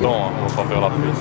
Non, on s'en perdra plus.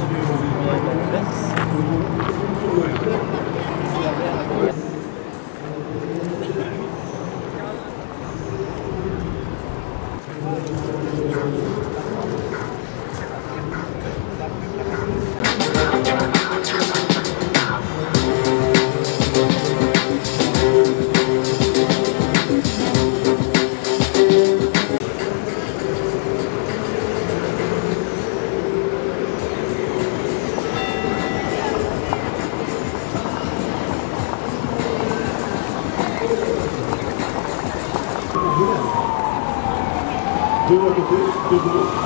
De l'autre côté, de gauche,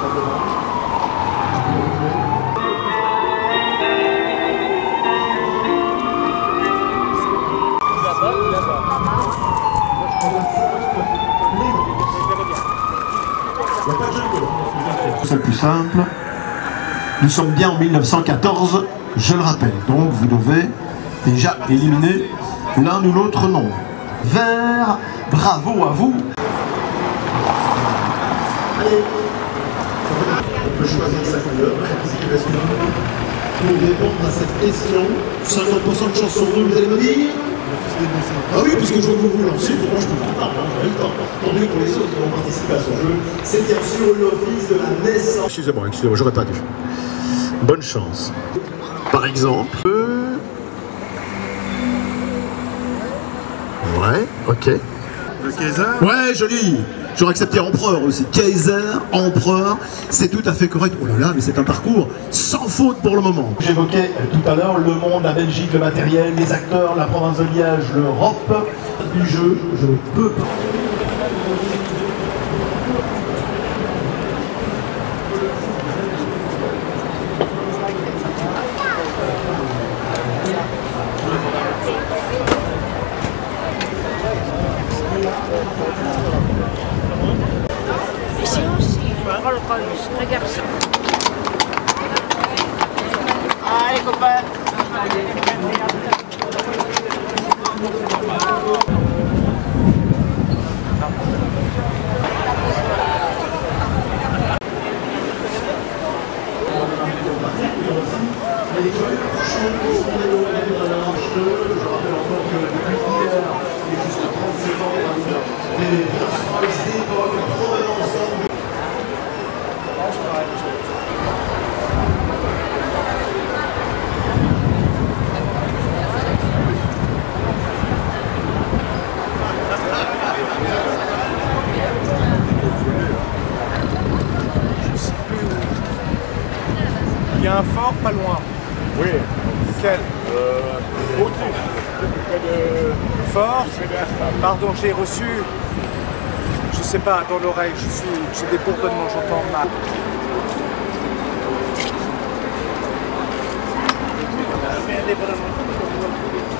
simplement. C'est le plus simple. Nous sommes bien en 1914, je le rappelle. Donc vous devez déjà éliminer l'un ou l'autre nom. Vert, bravo à vous. Allez, on peut choisir sa couleur, pour répondre à cette question. 50% de chance sur deux, vous allez me dire? Ah oui, puisque je vois que vous vous lancez, pour moi je peux pas parler, j'ai le temps. Tant mieux pour les autres qui vont participer à ce jeu. C'est bien sûr l'office de la naissance. Excusez-moi, j'aurais pas dû. Bonne chance. Par exemple... Ouais, ok. Le Kaiser? Ouais, joli. J'aurais accepté empereur aussi. Kaiser, empereur, c'est tout à fait correct. Oh là là, mais c'est un parcours sans faute pour le moment. J'évoquais tout à l'heure le monde, la Belgique, le matériel, les acteurs, la province de Liège, l'Europe. Du jeu, je ne peux pas. Ici aussi, regarde ça. Allez copains. Il y a un fort pas loin. Oui. Quel Fort. Pardon, j'ai reçu, je sais pas, dans l'oreille, j'ai des bourdonnements, j'entends mal.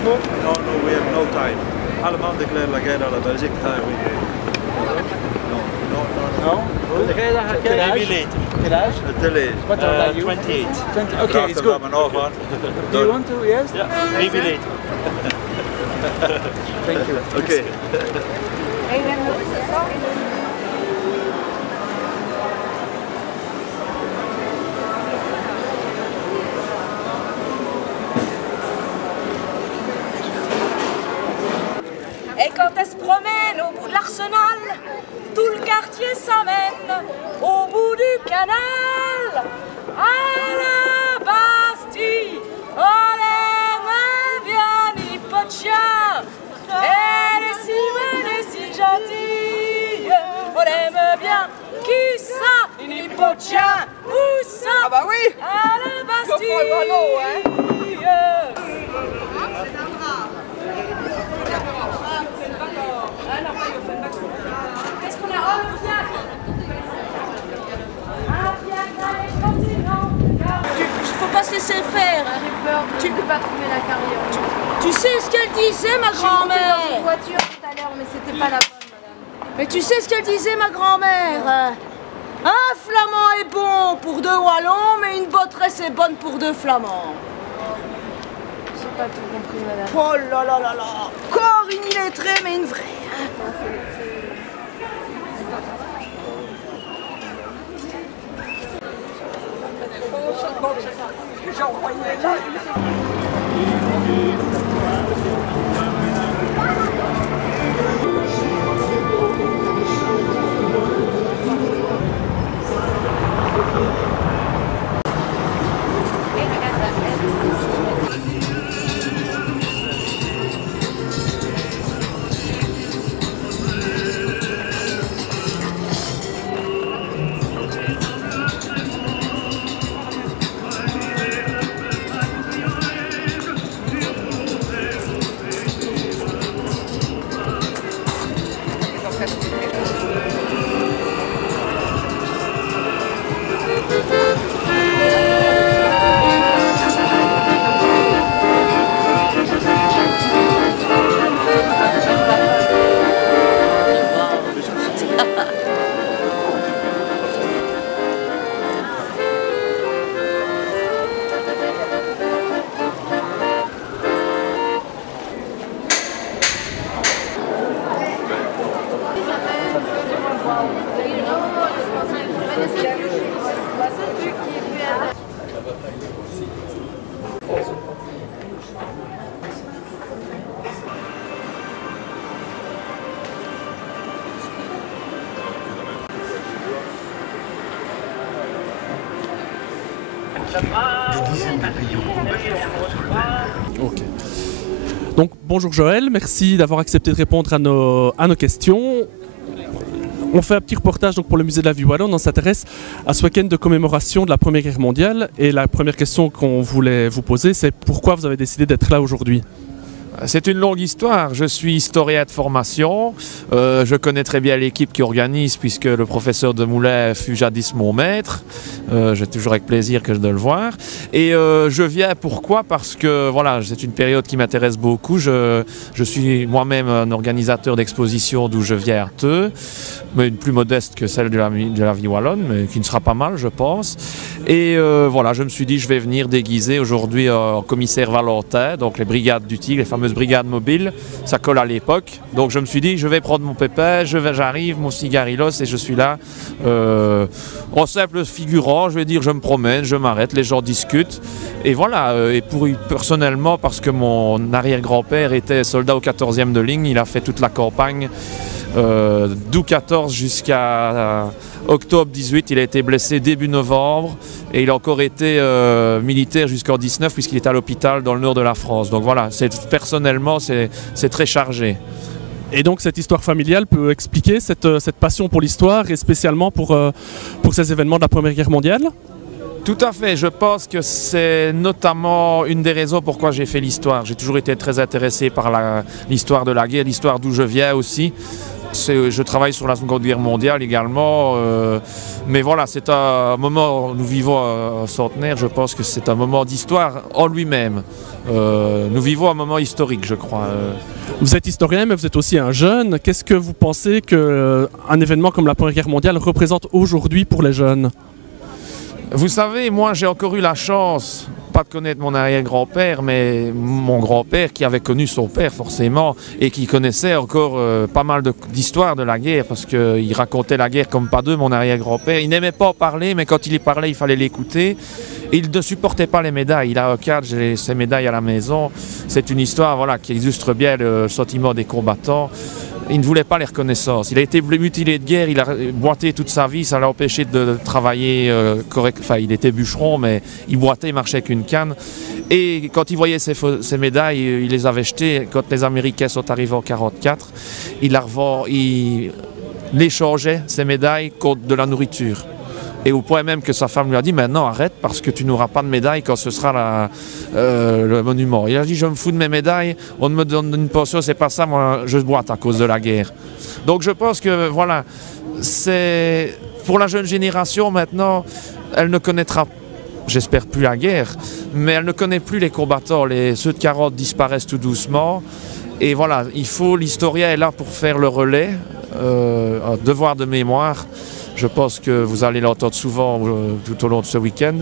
No, we have no time. Allemaal declare la guerra alla Belgique. Non? Quel âge? Quel âge? Télé. What are you? 28. 20. Okay, it's good. Do you want to? Yes? Yeah, maybe late. Thank you. Okay. Et quand elle se promène au bout de l'Arsenal, tout le quartier s'amène au bout du canal, à la Bastille. On aime bien Nipocha, elle est si bonne et si gentille. On aime bien qui ça, Nipocha, où ça? Ah bah oui, à la Bastille. Tu sais ce qu'elle disait, ma grand-mère? Dans une voiture tout à l'heure, mais c'était pas la bonne, madame. Mais tu sais ce qu'elle disait, ma grand-mère? Un flamand est bon pour deux wallons, mais une botteresse est bonne pour deux flamands. J'ai pas tout compris, madame. Oh là là là là! Encore une illettrée, mais une vraie. Ok. Donc bonjour Joël, merci d'avoir accepté de répondre à nos questions. On fait un petit reportage donc, pour le musée de la vie wallonne. On s'intéresse à ce week-end de commémoration de la Première Guerre mondiale. Et la première question qu'on voulait vous poser, c'est pourquoi vous avez décidé d'être là aujourd'hui ? C'est une longue histoire. Je suis historien de formation. Je connais très bien l'équipe qui organise puisque le professeur de Moulin fut jadis mon maître. J'ai toujours avec plaisir que de le voir. Et je viens pourquoi ? Parce que voilà, c'est une période qui m'intéresse beaucoup. Je suis moi-même un organisateur d'exposition d'où je viens à Arteux, mais une plus modeste que celle de la vie wallonne, mais qui ne sera pas mal, je pense. Et voilà, je me suis dit, je vais venir déguiser aujourd'hui en commissaire Valentin, donc les brigades du Tigre, les fameuses brigades mobiles, ça colle à l'époque. Donc je me suis dit, je vais prendre mon pépin, j'arrive, mon cigarillos, et je suis là en simple figurant, je vais dire, je me promène, je m'arrête, les gens discutent. Et voilà, et personnellement, parce que mon arrière-grand-père était soldat au 14e de ligne, il a fait toute la campagne, d'août 14 jusqu'à octobre 18, il a été blessé début novembre et il a encore été militaire jusqu'en 19 puisqu'il est à l'hôpital dans le nord de la France. Donc voilà, personnellement c'est très chargé. Et donc cette histoire familiale peut expliquer cette passion pour l'histoire et spécialement pour ces événements de la Première Guerre mondiale ? Tout à fait, je pense que c'est notamment une des raisons pourquoi j'ai fait l'histoire. J'ai toujours été très intéressé par l'histoire de la guerre, l'histoire d'où je viens aussi. Je travaille sur la Seconde Guerre mondiale également, mais voilà, c'est un moment, nous vivons un centenaire, je pense que c'est un moment d'histoire en lui-même. Nous vivons un moment historique, je crois. Vous êtes historien, mais vous êtes aussi un jeune. Qu'est-ce que vous pensez qu'un événement comme la Première Guerre mondiale représente aujourd'hui pour les jeunes ? Vous savez, moi j'ai encore eu la chance, pas de connaître mon arrière-grand-père, mais mon grand-père qui avait connu son père forcément et qui connaissait encore pas mal d'histoires de la guerre parce qu'il racontait la guerre comme pas deux, mon arrière-grand-père. Il n'aimait pas en parler, mais quand il y parlait, il fallait l'écouter. Et il ne supportait pas les médailles. Il a un cadre, j'ai ses médailles à la maison. C'est une histoire voilà, qui illustre bien le sentiment des combattants. Il ne voulait pas les reconnaissances. Il a été mutilé de guerre, il a boité toute sa vie, ça l'a empêché de travailler correct. Enfin, il était bûcheron, mais il boitait, il marchait avec une canne. Et quand il voyait ces médailles, il les avait jetées. Quand les Américains sont arrivés en 1944, il échangeait ces médailles contre de la nourriture. Et au point même que sa femme lui a dit « Maintenant, arrête parce que tu n'auras pas de médaille quand ce sera le monument. » Il a dit « Je me fous de mes médailles, on me donne une pension, c'est pas ça, moi je boite à cause de la guerre. » Donc je pense que voilà, c'est pour la jeune génération maintenant, elle ne connaîtra j'espère plus la guerre, mais elle ne connaît plus les combattants. Ceux de 40 disparaissent tout doucement. Et voilà, l'historien est là pour faire le relais, un devoir de mémoire. Je pense que vous allez l'entendre souvent tout au long de ce week-end.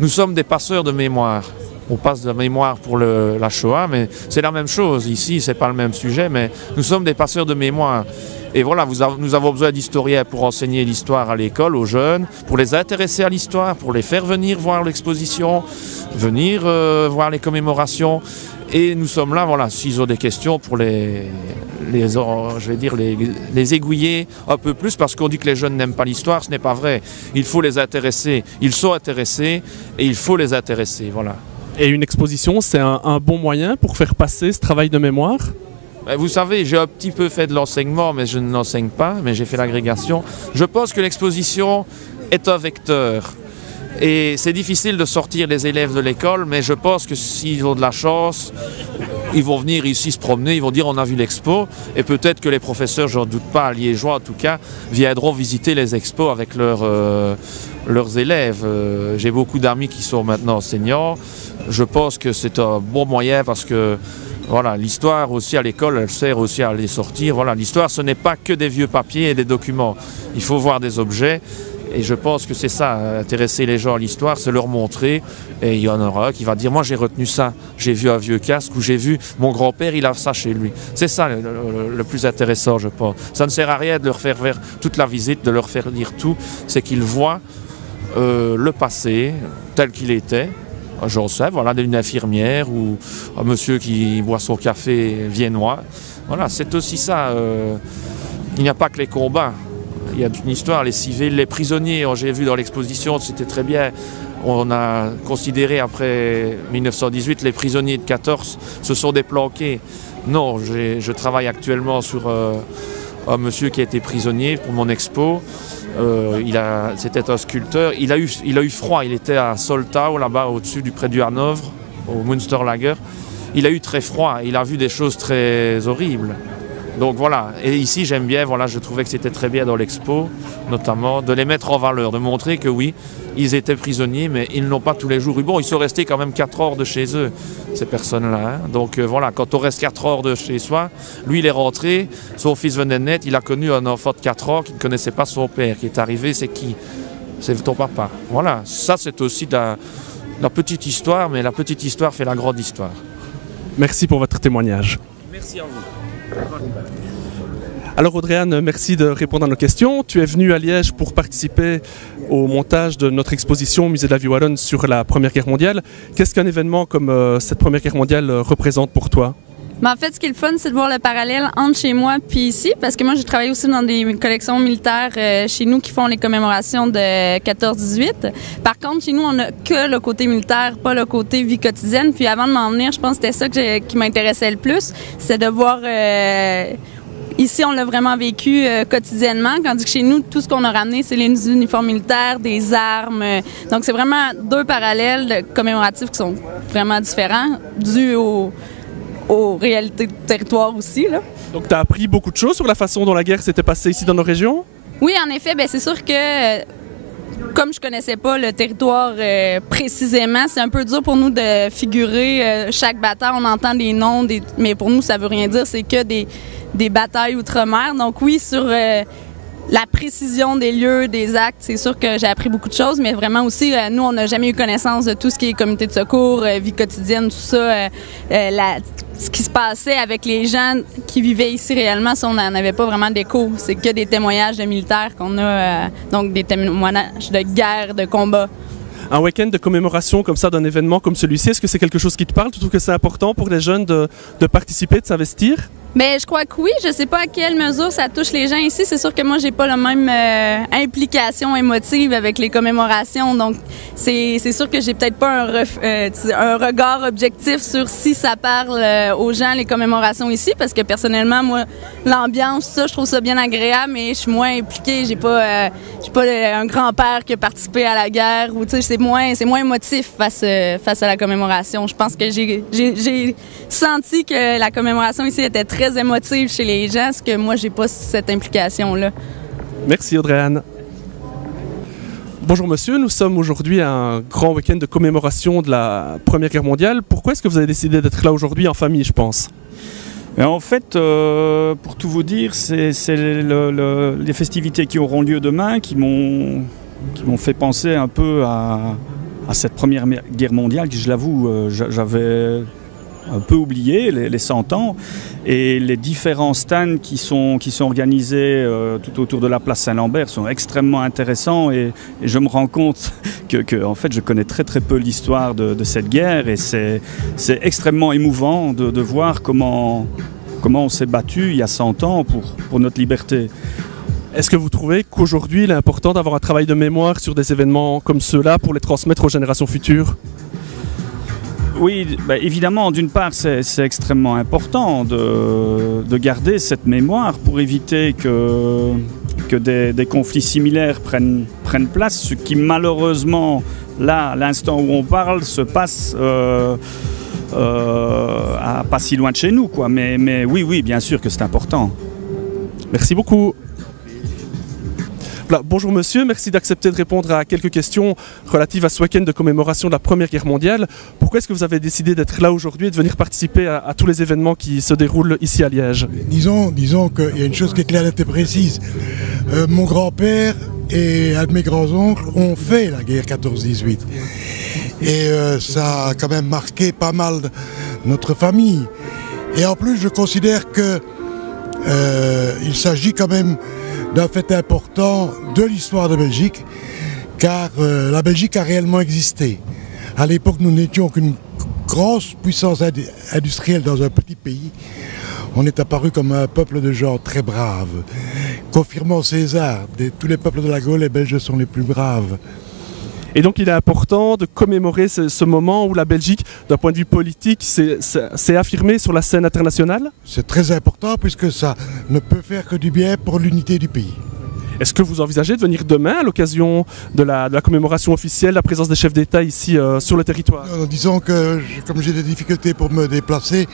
Nous sommes des passeurs de mémoire. On passe de la mémoire pour la Shoah, mais c'est la même chose. Ici, ce n'est pas le même sujet, mais nous sommes des passeurs de mémoire. Et voilà, nous avons besoin d'historiens pour enseigner l'histoire à l'école, aux jeunes, pour les intéresser à l'histoire, pour les faire venir voir l'exposition, venir voir les commémorations. Et nous sommes là, voilà, s'ils ont des questions, pour les aiguiller un peu plus, parce qu'on dit que les jeunes n'aiment pas l'histoire, ce n'est pas vrai. Il faut les intéresser, ils sont intéressés, et il faut les intéresser, voilà. Et une exposition, c'est un bon moyen pour faire passer ce travail de mémoire? Vous savez, j'ai un petit peu fait de l'enseignement, mais je ne l'enseigne pas, mais j'ai fait l'agrégation. Je pense que l'exposition est un vecteur. Et c'est difficile de sortir les élèves de l'école, mais je pense que s'ils ont de la chance, ils vont venir ici se promener, ils vont dire on a vu l'expo, et peut-être que les professeurs, j'en doute pas, liégeois en tout cas, viendront visiter les expos avec leurs élèves. J'ai beaucoup d'amis qui sont maintenant enseignants. Je pense que c'est un bon moyen parce que voilà, l'histoire aussi à l'école, elle sert aussi à les sortir. Voilà, l'histoire, ce n'est pas que des vieux papiers et des documents. Il faut voir des objets. Et je pense que c'est ça, intéresser les gens à l'histoire, c'est leur montrer. Et il y en aura un qui va dire, moi j'ai retenu ça, j'ai vu un vieux casque ou j'ai vu mon grand-père, il a ça chez lui. C'est ça le plus intéressant, je pense. Ça ne sert à rien de leur faire faire toute la visite, de leur faire lire tout. C'est qu'ils voient le passé tel qu'il était. J'en sais, voilà, une infirmière ou un monsieur qui boit son café viennois. Voilà, c'est aussi ça. Il n'y a pas que les combats. Il y a une histoire, les civils, les prisonniers. J'ai vu dans l'exposition, c'était très bien. On a considéré après 1918, les prisonniers de 14 se sont déplanqués. Non, je travaille actuellement sur un monsieur qui a été prisonnier pour mon expo. C'était un sculpteur. Il a eu froid. Il était à Soltau, là-bas, au-dessus près du Hanovre, au Münsterlager. Il a eu très froid. Il a vu des choses très horribles. Donc voilà. Et ici, j'aime bien. Voilà, je trouvais que c'était très bien dans l'expo, notamment, de les mettre en valeur, de montrer que oui, ils étaient prisonniers, mais ils n'ont pas tous les jours eu. Bon, ils sont restés quand même 4 heures de chez eux, ces personnes-là. Hein. Donc voilà, quand on reste 4 heures de chez soi, lui, il est rentré, son fils venait de naître, il a connu un enfant de 4 ans qui ne connaissait pas son père, qui est arrivé, c'est qui? C'est ton papa. Voilà, ça c'est aussi de la petite histoire, mais la petite histoire fait la grande histoire. Merci pour votre témoignage. Merci à vous. Alors Audrey-Anne, merci de répondre à nos questions. Tu es venue à Liège pour participer au montage de notre exposition au Musée de la Vie wallonne sur la Première Guerre mondiale. Qu'est-ce qu'un événement comme cette Première Guerre mondiale représente pour toi? Mais en fait, ce qui est le fun, c'est de voir le parallèle entre chez moi puis ici, parce que moi, j'ai travaillé aussi dans des collections militaires chez nous qui font les commémorations de 14-18. Par contre, chez nous, on n'a que le côté militaire, pas le côté vie quotidienne. Puis avant de m'en venir, je pense que c'était ça qui m'intéressait le plus, c'est de voir... Ici, on l'a vraiment vécu quotidiennement, tandis que chez nous, tout ce qu'on a ramené, c'est les uniformes militaires, des armes. Donc, c'est vraiment deux parallèles commémoratifs qui sont vraiment différents, dus aux réalités du territoire aussi. Là. Donc, tu as appris beaucoup de choses sur la façon dont la guerre s'était passée ici dans nos régions? Oui, en effet, c'est sûr que... Comme je connaissais pas le territoire précisément, c'est un peu dur pour nous de figurer chaque bataille. On entend des noms, mais pour nous, ça veut rien dire. C'est que des batailles outre-mer. Donc oui, sur la précision des lieux, des actes, c'est sûr que j'ai appris beaucoup de choses, mais vraiment aussi, nous, on n'a jamais eu connaissance de tout ce qui est comité de secours, vie quotidienne, tout ça, ce qui se passait avec les gens qui vivaient ici réellement, ça, on n'en avait pas vraiment d'écho. C'est que des témoignages de militaires qu'on a, donc des témoignages de guerre, de combat. Un week-end de commémoration comme ça d'un événement comme celui-ci, est-ce que c'est quelque chose qui te parle? Tu trouves que c'est important pour les jeunes de participer, de s'investir? Bien, je crois que oui. Je ne sais pas à quelle mesure ça touche les gens ici. C'est sûr que moi, j'ai pas la même implication émotive avec les commémorations. Donc, c'est sûr que j'ai peut-être pas un regard objectif sur si ça parle aux gens, les commémorations ici. Parce que personnellement, moi, l'ambiance, ça, je trouve ça bien agréable, mais je suis moins impliquée. J'ai pas un grand-père qui a participé à la guerre. Ou, c'est moins émotif face à la commémoration. Je pense que j'ai senti que la commémoration ici était très émotive chez les gens, parce que moi, j'ai pas cette implication-là. Merci Audrey-Anne. Bonjour monsieur, nous sommes aujourd'hui à un grand week-end de commémoration de la Première Guerre mondiale. Pourquoi est-ce que vous avez décidé d'être là aujourd'hui en famille, je pense? En fait, pour tout vous dire, c'est les festivités qui auront lieu demain qui m'ont fait penser un peu à cette Première Guerre mondiale, qui, je l'avoue, j'avais un peu oublié, les 100 ans, et les différents stands qui sont organisés tout autour de la place Saint-Lambert sont extrêmement intéressants, et je me rends compte que en fait, je connais très très peu l'histoire de cette guerre, et c'est extrêmement émouvant de voir comment on s'est battu il y a 100 ans pour notre liberté. Est-ce que vous trouvez qu'aujourd'hui il est important d'avoir un travail de mémoire sur des événements comme ceux-là pour les transmettre aux générations futures? Oui, évidemment, d'une part, c'est extrêmement important de garder cette mémoire pour éviter que des conflits similaires prennent place, ce qui malheureusement, là, à l'instant où on parle, se passe pas si loin de chez nous, quoi. Mais oui, bien sûr que c'est important. Merci beaucoup. Voilà, bonjour monsieur, merci d'accepter de répondre à quelques questions relatives à ce week-end de commémoration de la Première Guerre mondiale. Pourquoi est-ce que vous avez décidé d'être là aujourd'hui et de venir participer à tous les événements qui se déroulent ici à Liège? Disons qu'il y a une chose qui est claire et précise. Mon grand-père et un de mes grands-oncles ont fait la guerre 14-18. Et ça a quand même marqué pas mal notre famille. Et en plus, je considère qu'il s'agit quand même d'un fait important de l'histoire de Belgique, car la Belgique a réellement existé. À l'époque, nous n'étions qu'une grosse puissance industrielle dans un petit pays. On est apparu comme un peuple de gens très braves. Confirmant César, tous les peuples de la Gaule, les Belges sont les plus braves. Et donc il est important de commémorer ce moment où la Belgique, d'un point de vue politique, s'est affirmée sur la scène internationale? C'est très important puisque ça ne peut faire que du bien pour l'unité du pays. Est-ce que vous envisagez de venir demain à l'occasion de la commémoration officielle, la présence des chefs d'État ici sur le territoire? Disons que comme j'ai des difficultés pour me déplacer,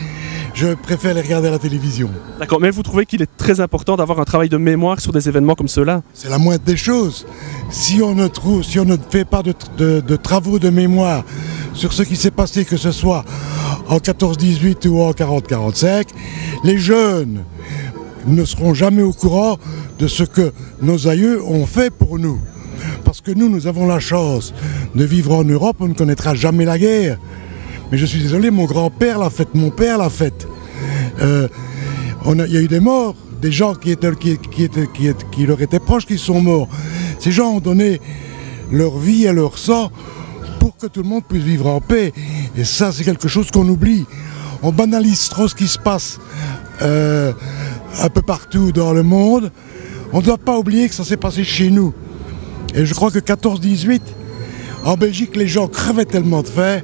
je préfère les regarder à la télévision. D'accord, mais vous trouvez qu'il est très important d'avoir un travail de mémoire sur des événements comme ceux-là? C'est la moindre des choses. Si on ne fait pas de travaux de mémoire sur ce qui s'est passé, que ce soit en 14-18 ou en 40-45, les jeunes ne seront jamais au courant de ce que nos aïeux ont fait pour nous. Parce que nous avons la chance de vivre en Europe, on ne connaîtra jamais la guerre. Mais je suis désolé, mon grand-père l'a faite, mon père l'a faite. Il y a eu des morts, des gens qui leur étaient proches qui sont morts. Ces gens ont donné leur vie et leur sang pour que tout le monde puisse vivre en paix. Et ça, c'est quelque chose qu'on oublie. On banalise trop ce qui se passe un peu partout dans le monde. On ne doit pas oublier que ça s'est passé chez nous. Et je crois que 14-18, en Belgique, les gens crevaient tellement de faim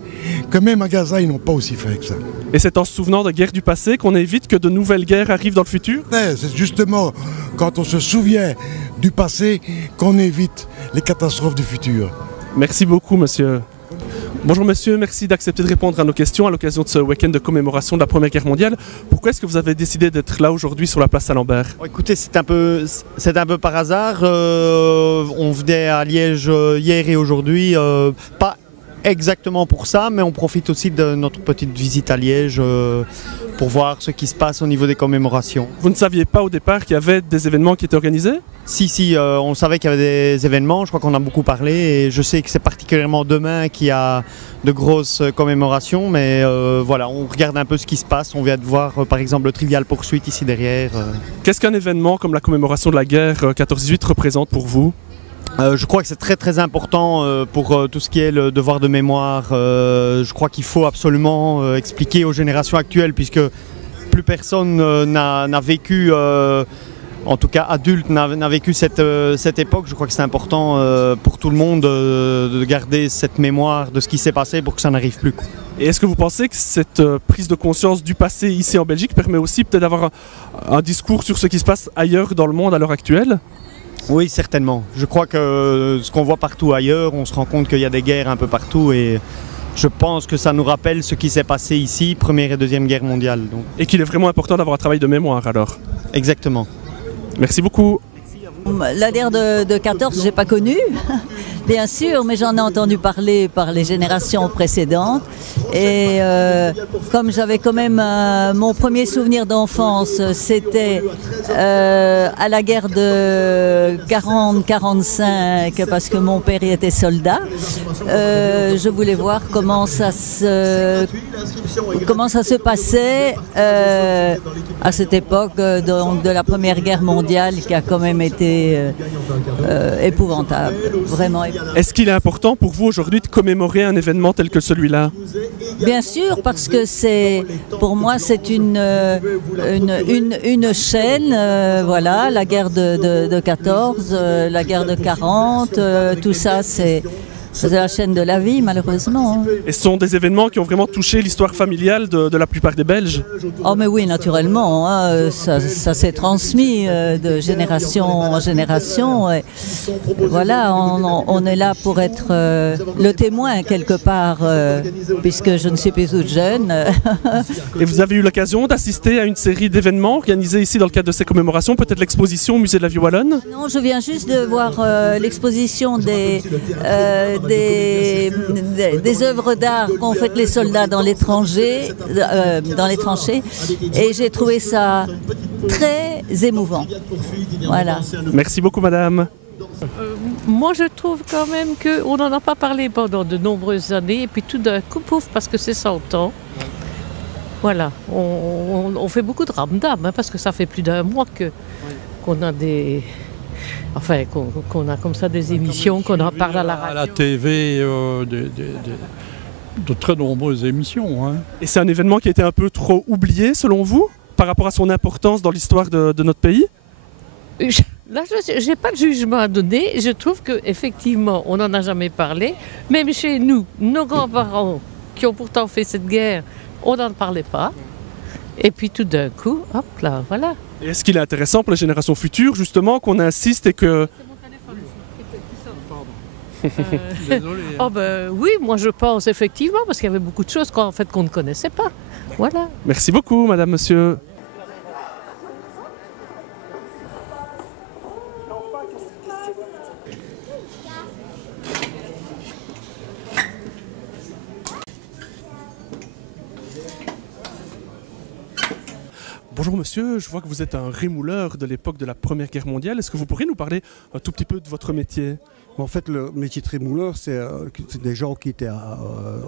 que même à Gaza, ils n'ont pas aussi faim que ça. Et c'est en se souvenant de guerres du passé qu'on évite que de nouvelles guerres arrivent dans le futur? C'est justement quand on se souvient du passé qu'on évite les catastrophes du futur. Merci beaucoup, monsieur. Bonjour monsieur, merci d'accepter de répondre à nos questions à l'occasion de ce week-end de commémoration de la Première Guerre mondiale. Pourquoi est-ce que vous avez décidé d'être là aujourd'hui sur la place Saint-Lambert? Écoutez, c'est un peu par hasard. On venait à Liège hier et aujourd'hui, pas exactement pour ça, mais on profite aussi de notre petite visite à Liège pour voir ce qui se passe au niveau des commémorations. Vous ne saviez pas au départ qu'il y avait des événements qui étaient organisés? Si, on savait qu'il y avait des événements, je crois qu'on a beaucoup parlé et je sais que c'est particulièrement demain qu'il y a de grosses commémorations, mais voilà, on regarde un peu ce qui se passe, on vient de voir par exemple le Trivial Poursuite ici derrière. Qu'est-ce qu'un événement comme la commémoration de la guerre 14-18 représente pour vous? Je crois que c'est très très important pour tout ce qui est le devoir de mémoire. Je crois qu'il faut absolument expliquer aux générations actuelles, puisque plus personne n'a vécu, en tout cas adulte, n'a vécu cette époque. Je crois que c'est important pour tout le monde de garder cette mémoire de ce qui s'est passé pour que ça n'arrive plus. Et est-ce que vous pensez que cette prise de conscience du passé ici en Belgique permet aussi peut-être d'avoir un discours sur ce qui se passe ailleurs dans le monde à l'heure actuelle? Oui, certainement. Je crois que ce qu'on voit partout ailleurs, on se rend compte qu'il y a des guerres un peu partout et je pense que ça nous rappelle ce qui s'est passé ici, Première et Deuxième Guerre mondiale. Donc. Et qu'il est vraiment important d'avoir un travail de mémoire alors? Exactement. Merci beaucoup. La guerre de 14, je n'ai pas connu. Bien sûr, mais j'en ai entendu parler par les générations précédentes. Et comme j'avais quand même mon premier souvenir d'enfance, c'était à la guerre de 40-45, parce que mon père y était soldat. Je voulais voir comment ça se passait à cette époque donc, de la Première Guerre mondiale, qui a quand même été épouvantable, vraiment épouvantable. Est-ce qu'il est important pour vous aujourd'hui de commémorer un événement tel que celui-là? Bien sûr, parce que pour moi c'est une chaîne, voilà, la guerre de 14, la guerre de 40, tout ça c'est la chaîne de la vie, malheureusement. Et ce sont des événements qui ont vraiment touché l'histoire familiale de la plupart des Belges? Oh mais oui, naturellement, hein, ça s'est transmis de génération en génération. Et voilà, on est là pour être le témoin quelque part, puisque je ne suis plus toute jeune. Et vous avez eu l'occasion d'assister à une série d'événements organisés ici dans le cadre de ces commémorations, peut-être l'exposition au musée de la Vie wallonne? Non, je viens juste de voir l'exposition des œuvres d'art qu'ont fait les soldats dans les tranchées, et j'ai trouvé ça très émouvant. Voilà. Merci beaucoup, madame. Moi, je trouve quand même qu'on n'en a pas parlé pendant de nombreuses années, et puis tout d'un coup, pouf, parce que c'est 100 ans. Voilà, on fait beaucoup de ramdam, hein, parce que ça fait plus d'un mois qu'on a des... Enfin, qu'on a comme ça des émissions, qu'on en parle à la radio. À la TV, de très nombreuses émissions. Hein. Et c'est un événement qui a été un peu trop oublié, selon vous, par rapport à son importance dans l'histoire de notre pays? Là, je n'ai pas de jugement à donner. Je trouve qu'effectivement, on n'en a jamais parlé. Même chez nous, nos grands-parents, qui ont pourtant fait cette guerre, on n'en parlait pas. Et puis tout d'un coup, hop là, voilà. Et est-ce qu'il est intéressant pour les générations futures, justement, qu'on insiste et que... Désolé. Hein. Oh ben, oui, moi je pense effectivement, parce qu'il y avait beaucoup de choses qu'on ne connaissait pas. Voilà. Merci beaucoup, madame, monsieur. Bonjour monsieur, je vois que vous êtes un rémouleur de l'époque de la Première Guerre mondiale. Est-ce que vous pourriez nous parler un tout petit peu de votre métier? En fait, le métier de rémouleur, c'est des gens qui étaient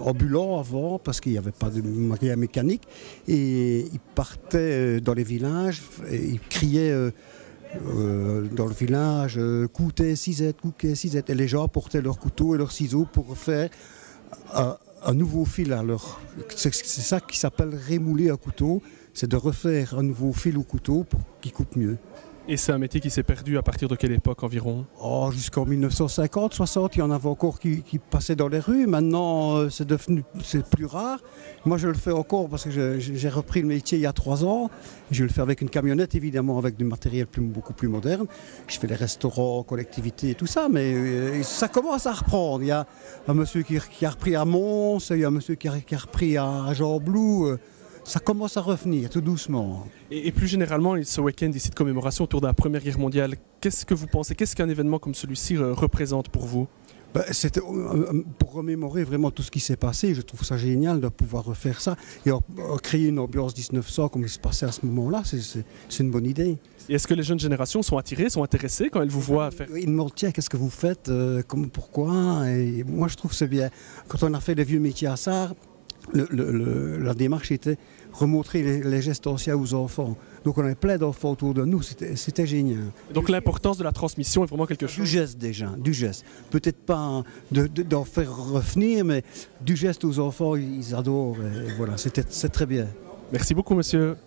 ambulants avant, parce qu'il n'y avait pas de matériel mécanique. Et ils partaient dans les villages, et ils criaient dans le village « Coutez, Cisette, coutez, Cisette ». Et les gens portaient leurs couteaux et leurs ciseaux pour faire un nouveau fil à leur... C'est ça qui s'appelle rémouler un couteau. C'est de refaire un nouveau fil au couteau pour qu'il coupe mieux. Et c'est un métier qui s'est perdu à partir de quelle époque environ? Jusqu'en 1950, 60, il y en avait encore qui passaient dans les rues. Maintenant, c'est plus rare. Moi, je le fais encore parce que j'ai repris le métier il y a 3 ans. Je le fais avec une camionnette, évidemment, avec du matériel beaucoup plus moderne. Je fais les restaurants, collectivités et tout ça, mais ça commence à reprendre. Il y a un monsieur qui a repris à Mons, il y a un monsieur qui a repris à Jean-Blou. Ça commence à revenir, tout doucement. Et plus généralement, ce week-end ici de commémoration autour de la Première Guerre mondiale, qu'est-ce que vous pensez? Qu'est-ce qu'un événement comme celui-ci représente pour vous? C'était pour remémorer vraiment tout ce qui s'est passé. Je trouve ça génial de pouvoir refaire ça et créer une ambiance 1900 comme il se passait à ce moment-là. C'est une bonne idée. Et est-ce que les jeunes générations sont attirées, sont intéressées quand elles vous voient faire? Ils me demandent, tiens, qu'est-ce que vous faites, pourquoi? Et moi, je trouve que c'est bien. Quand on a fait les vieux métiers à Sarre, la démarche était remontrer les gestes anciens aux enfants. Donc on avait plein d'enfants autour de nous, c'était génial. Donc l'importance de la transmission est vraiment quelque chose? Du geste déjà, du geste. Peut-être pas d'en faire revenir, mais du geste aux enfants, ils adorent. Et voilà, c'est très bien. Merci beaucoup monsieur.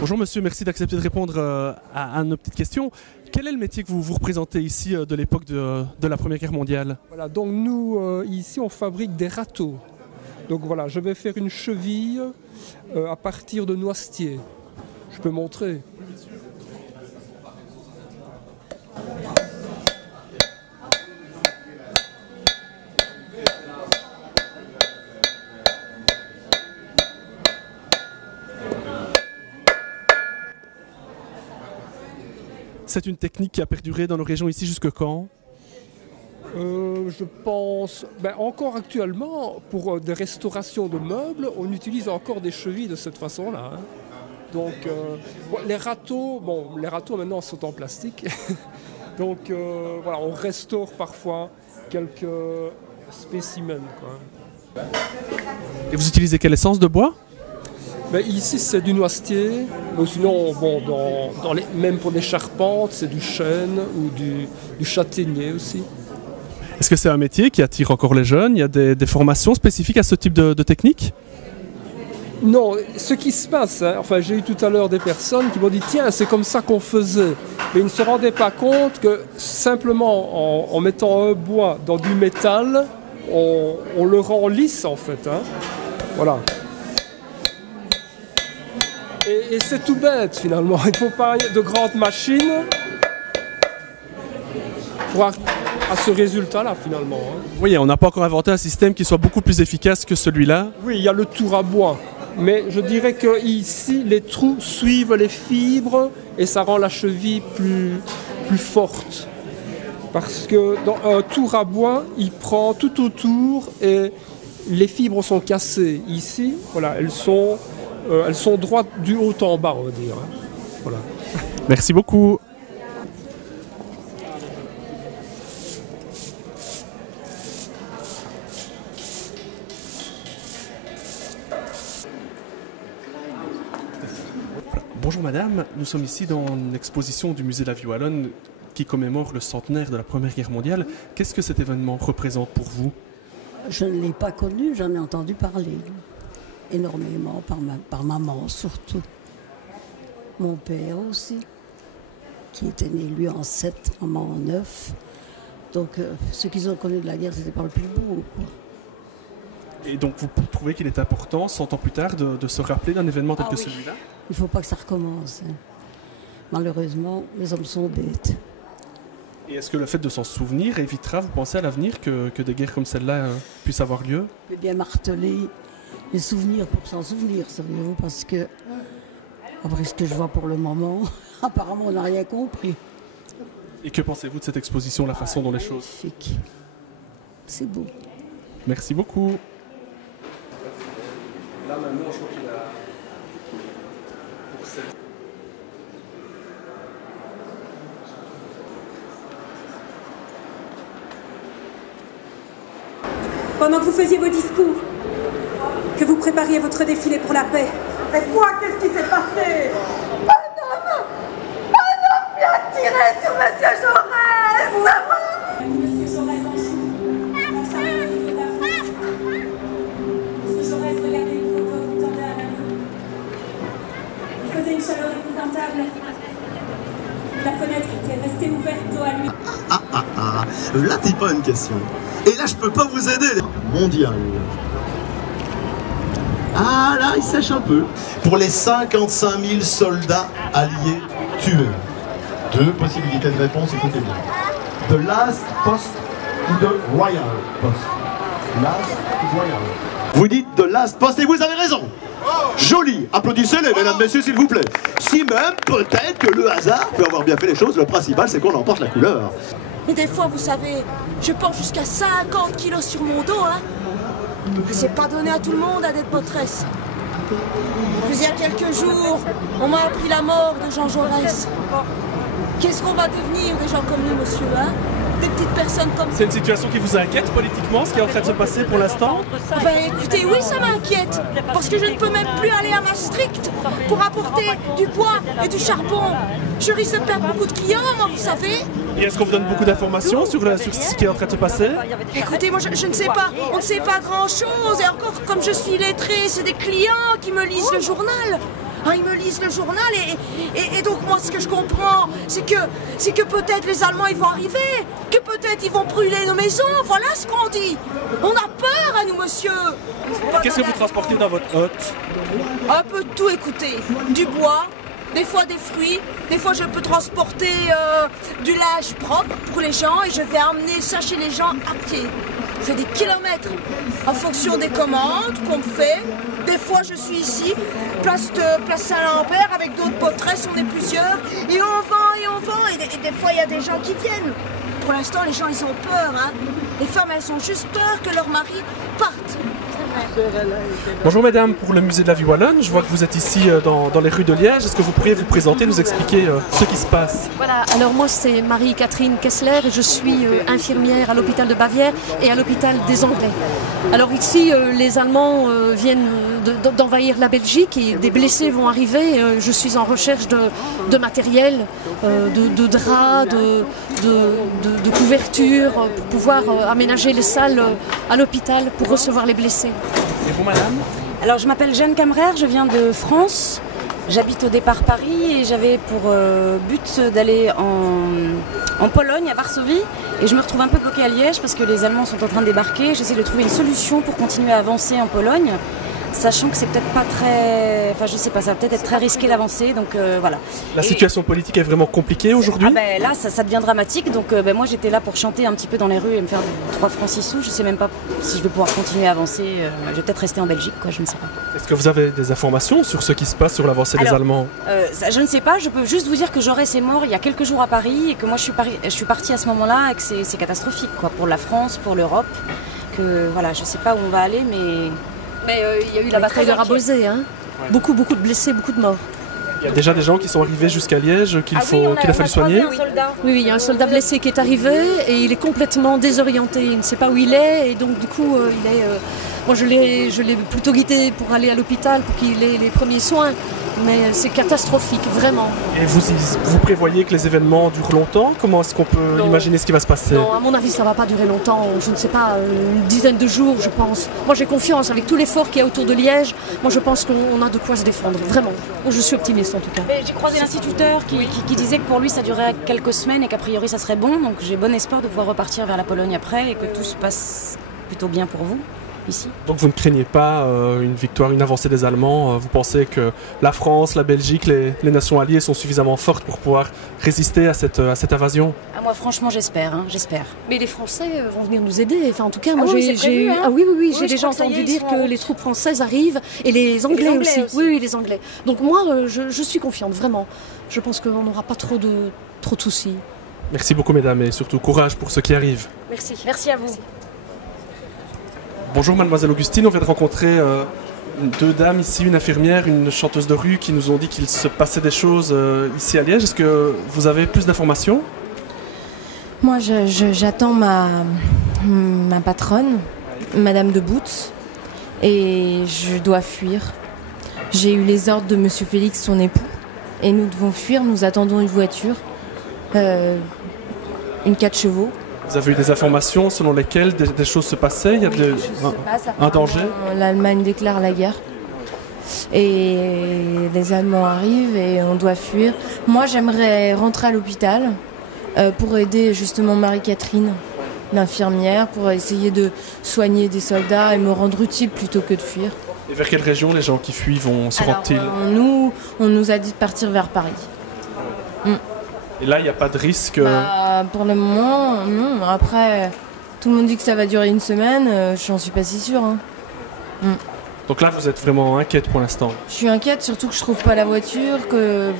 Bonjour monsieur, merci d'accepter de répondre à nos petites questions. Quel est le métier que vous représentez ici de l'époque de la Première Guerre mondiale? Voilà, donc nous, ici, on fabrique des râteaux. Donc voilà, je vais faire une cheville à partir de noisetier. Je peux montrer. C'est une technique qui a perduré dans nos régions ici jusque quand? Je pense, encore actuellement, pour des restaurations de meubles, on utilise encore des chevilles de cette façon-là. Hein. Donc, les râteaux maintenant sont en plastique. Donc, voilà, on restaure parfois quelques spécimens, quoi. Et vous utilisez quelle essence de bois? Ici, c'est du noisetier. Mais sinon, même pour les charpentes, c'est du chêne ou du châtaignier aussi. Est-ce que c'est un métier qui attire encore les jeunes? Il y a des formations spécifiques à ce type de technique? Non, ce qui se passe, hein, j'ai eu tout à l'heure des personnes qui m'ont dit tiens, c'est comme ça qu'on faisait. Mais ils ne se rendaient pas compte que simplement en mettant un bois dans du métal, on le rend lisse en fait. Hein. Voilà. Et c'est tout bête finalement. Il ne faut pas de grandes machines pour à ce résultat-là finalement. Hein. Oui, on n'a pas encore inventé un système qui soit beaucoup plus efficace que celui-là. Oui, il y a le tour à bois. Mais je dirais qu'ici, les trous suivent les fibres et ça rend la cheville plus forte. Parce que dans un tour à bois, il prend tout autour et les fibres sont cassées. Ici, voilà, elles sont droites du haut en bas, on va dire. Voilà. Merci beaucoup. Bonjour madame, nous sommes ici dans une exposition du musée de la Vie wallonne qui commémore le centenaire de la Première Guerre mondiale. Qu'est-ce que cet événement représente pour vous? Je ne l'ai pas connu, j'en ai entendu parler énormément, par maman surtout. Mon père aussi, qui était né lui en 7, maman en 9. Donc ce qu'ils ont connu de la guerre, c'était pas le plus beau, quoi. Et donc vous trouvez qu'il est important, 100 ans plus tard, de se rappeler d'un événement tel que celui-là? Il ne faut pas que ça recommence. Hein. Malheureusement, les hommes sont bêtes. Et est-ce que le fait de s'en souvenir évitera, vous pensez à l'avenir, que des guerres comme celle-là puissent avoir lieu? Je vais bien marteler les souvenirs pour s'en souvenir, savez-vous, parce que, après ce que je vois pour le moment, apparemment on n'a rien compris. Et que pensez-vous de cette exposition, la façon dont les choses... Magnifique. C'est beau. Merci beaucoup. Là maintenant, je crois qu'il a... Pendant que vous faisiez vos discours, que vous prépariez votre défilé pour la paix. Mais quoi, qu'est-ce qui s'est passé? Un homme vient tirer sur Monsieur Jaurès. Monsieur Jaurès en joue. Monsieur Jaurès, regardez une photo, vous tendez à la main. Il faisait une chaleur épouvantable. La fenêtre était restée ouverte dos à lui. Là, t'es pas une question. Et là, je peux pas vous aider. Mondial. Ah, là, il sèche un peu. Pour les 55 000 soldats alliés tués. 2 possibilités de réponse, écoutez bien. The Last Post ou The Royal Post? Last ou Royal? Vous dites The Last Post et vous avez raison. Joli. Applaudissez-les, mesdames, messieurs, s'il vous plaît. Si même, peut-être que le hasard peut avoir bien fait les choses, le principal, c'est qu'on emporte la couleur. Mais des fois, vous savez, je porte jusqu'à 50 kilos sur mon dos, hein. C'est pas donné à tout le monde à d'être potresse. Puis il y a quelques jours, on m'a appris la mort de Jean Jaurès. Qu'est-ce qu'on va devenir des gens comme nous, monsieur, hein? Des petites personnes comme... C'est une situation qui vous inquiète politiquement, ce qui est en train de se passer pour l'instant? Ben écoutez, oui, ça m'inquiète. Parce que je ne peux même plus aller à Maastricht pour apporter du bois et du charbon. Je risque de perdre beaucoup de clients, moi, vous savez. Et est-ce qu'on vous donne beaucoup d'informations sur ce qui est en train de se passer? Écoutez, moi je ne sais pas, on ne sait pas grand-chose. Et encore, comme je suis lettrée, c'est des clients qui me lisent le journal. Ah, ils me lisent le journal et donc moi ce que je comprends, c'est que peut-être les Allemands ils vont arriver, que peut-être ils vont brûler nos maisons, voilà ce qu'on dit. On a peur à nous, monsieur. Qu'est-ce que vous transportez dans votre hotte? Un peu de tout, écoutez. Du bois, des fois des fruits, des fois je peux transporter du linge propre pour les gens et je vais amener ça chez les gens à pied. je fais des kilomètres en fonction des commandes qu'on me fait. Des fois, je suis ici, place Saint-Lambert, avec d'autres poteresses, on est plusieurs, et on vend, et des fois, il y a des gens qui viennent. Pour l'instant, les gens, ils ont peur, hein. Les femmes, elles ont juste peur que leur mari parte. Bonjour mesdames, pour le musée de la vie wallonne, je vois que vous êtes ici dans les rues de Liège. Est-ce que vous pourriez vous présenter, nous expliquer ce qui se passe? Voilà, alors moi c'est Marie-Catherine Kessler et je suis infirmière à l'hôpital de Bavière et à l'hôpital des Anglais. Alors ici, les Allemands viennent d'envahir la Belgique et des blessés vont arriver. Je suis en recherche de matériel, de draps, de couverture pour pouvoir aménager les salles à l'hôpital pour recevoir les blessés. Et vous, madame? Alors, je m'appelle Jeanne Camrère, je viens de France. J'habite au départ Paris et j'avais pour but d'aller en Pologne, à Varsovie. Et je me retrouve un peu bloquée à Liège parce que les Allemands sont en train de débarquer. J'essaie de trouver une solution pour continuer à avancer en Pologne, sachant que c'est peut-être pas très... Enfin, je sais pas, ça va peut-être être très risqué d'avancer, donc voilà. La situation politique est vraiment compliquée aujourd'hui? Là, ça devient dramatique, donc moi j'étais là pour chanter un petit peu dans les rues et me faire 3 francs 6 sous. Je sais même pas si je vais pouvoir continuer à avancer. Je vais peut-être rester en Belgique, quoi, je ne sais pas. Est-ce que vous avez des informations sur ce qui se passe sur l'avancée des Allemands? Je ne sais pas, je peux juste vous dire que Jaurès est mort il y a quelques jours à Paris et que moi je suis partie à ce moment-là et que c'est catastrophique, quoi, pour la France, pour l'Europe. Que voilà, je sais pas où on va aller, mais il y a eu la bataille de Rabosé, hein. Ouais. Beaucoup de blessés, beaucoup de morts. Il y a déjà des gens qui sont arrivés jusqu'à Liège qu'il a fallu soigner? Oui, il y a un soldat blessé qui est arrivé et il est complètement désorienté. Il ne sait pas où il est et donc du coup, moi je l'ai plutôt guidé pour aller à l'hôpital pour qu'il ait les premiers soins. Mais c'est catastrophique, vraiment. Et vous prévoyez que les événements durent longtemps? Comment est-ce qu'on peut imaginer ce qui va se passer? Non, à mon avis, ça ne va pas durer longtemps. Je ne sais pas, une dizaine de jours, je pense. Moi, j'ai confiance avec tout l'effort qu'il y a autour de Liège. Moi, je pense qu'on a de quoi se défendre, vraiment. Je suis optimiste, en tout cas. J'ai croisé l'instituteur qui disait que pour lui, ça durerait quelques semaines et qu'a priori, ça serait bon. Donc, j'ai bon espoir de pouvoir repartir vers la Pologne après et que tout se passe plutôt bien pour vous. Ici. Donc vous ne craignez pas une victoire, une avancée des Allemands? Vous pensez que la France, la Belgique, les nations alliées sont suffisamment fortes pour pouvoir résister à cette invasion? Moi franchement j'espère, j'espère. Mais les Français vont venir nous aider. Enfin en tout cas moi j'ai j'ai déjà entendu dire que les troupes françaises arrivent et les Anglais aussi. Oui, les Anglais. Donc moi je suis confiante vraiment. Je pense qu'on n'aura pas trop de soucis. Merci beaucoup mesdames et surtout courage pour ce qui arrive. Merci à vous. Bonjour mademoiselle Augustine, on vient de rencontrer 2 dames ici, une infirmière, une chanteuse de rue qui nous ont dit qu'il se passait des choses ici à Liège. Est-ce que vous avez plus d'informations? Moi j'attends ma patronne, madame de Boots, et je dois fuir. J'ai eu les ordres de monsieur Félix, son époux, et nous devons fuir, nous attendons une voiture, une 4 chevaux. Vous avez eu des informations selon lesquelles des choses se passaient? Il y a un danger? L'Allemagne déclare la guerre. Et les Allemands arrivent et on doit fuir. Moi, j'aimerais rentrer à l'hôpital pour aider justement Marie-Catherine, l'infirmière, pour essayer de soigner des soldats et me rendre utile plutôt que de fuir. Et vers quelle région les gens qui fuient se rendent-ils? On nous a dit de partir vers Paris. Et là, il n'y a pas de risque? Pour le moment, non. Après, tout le monde dit que ça va durer une semaine. J'en suis pas si sûre. Donc là, vous êtes vraiment inquiète pour l'instant? Je suis inquiète, surtout que je trouve pas la voiture, que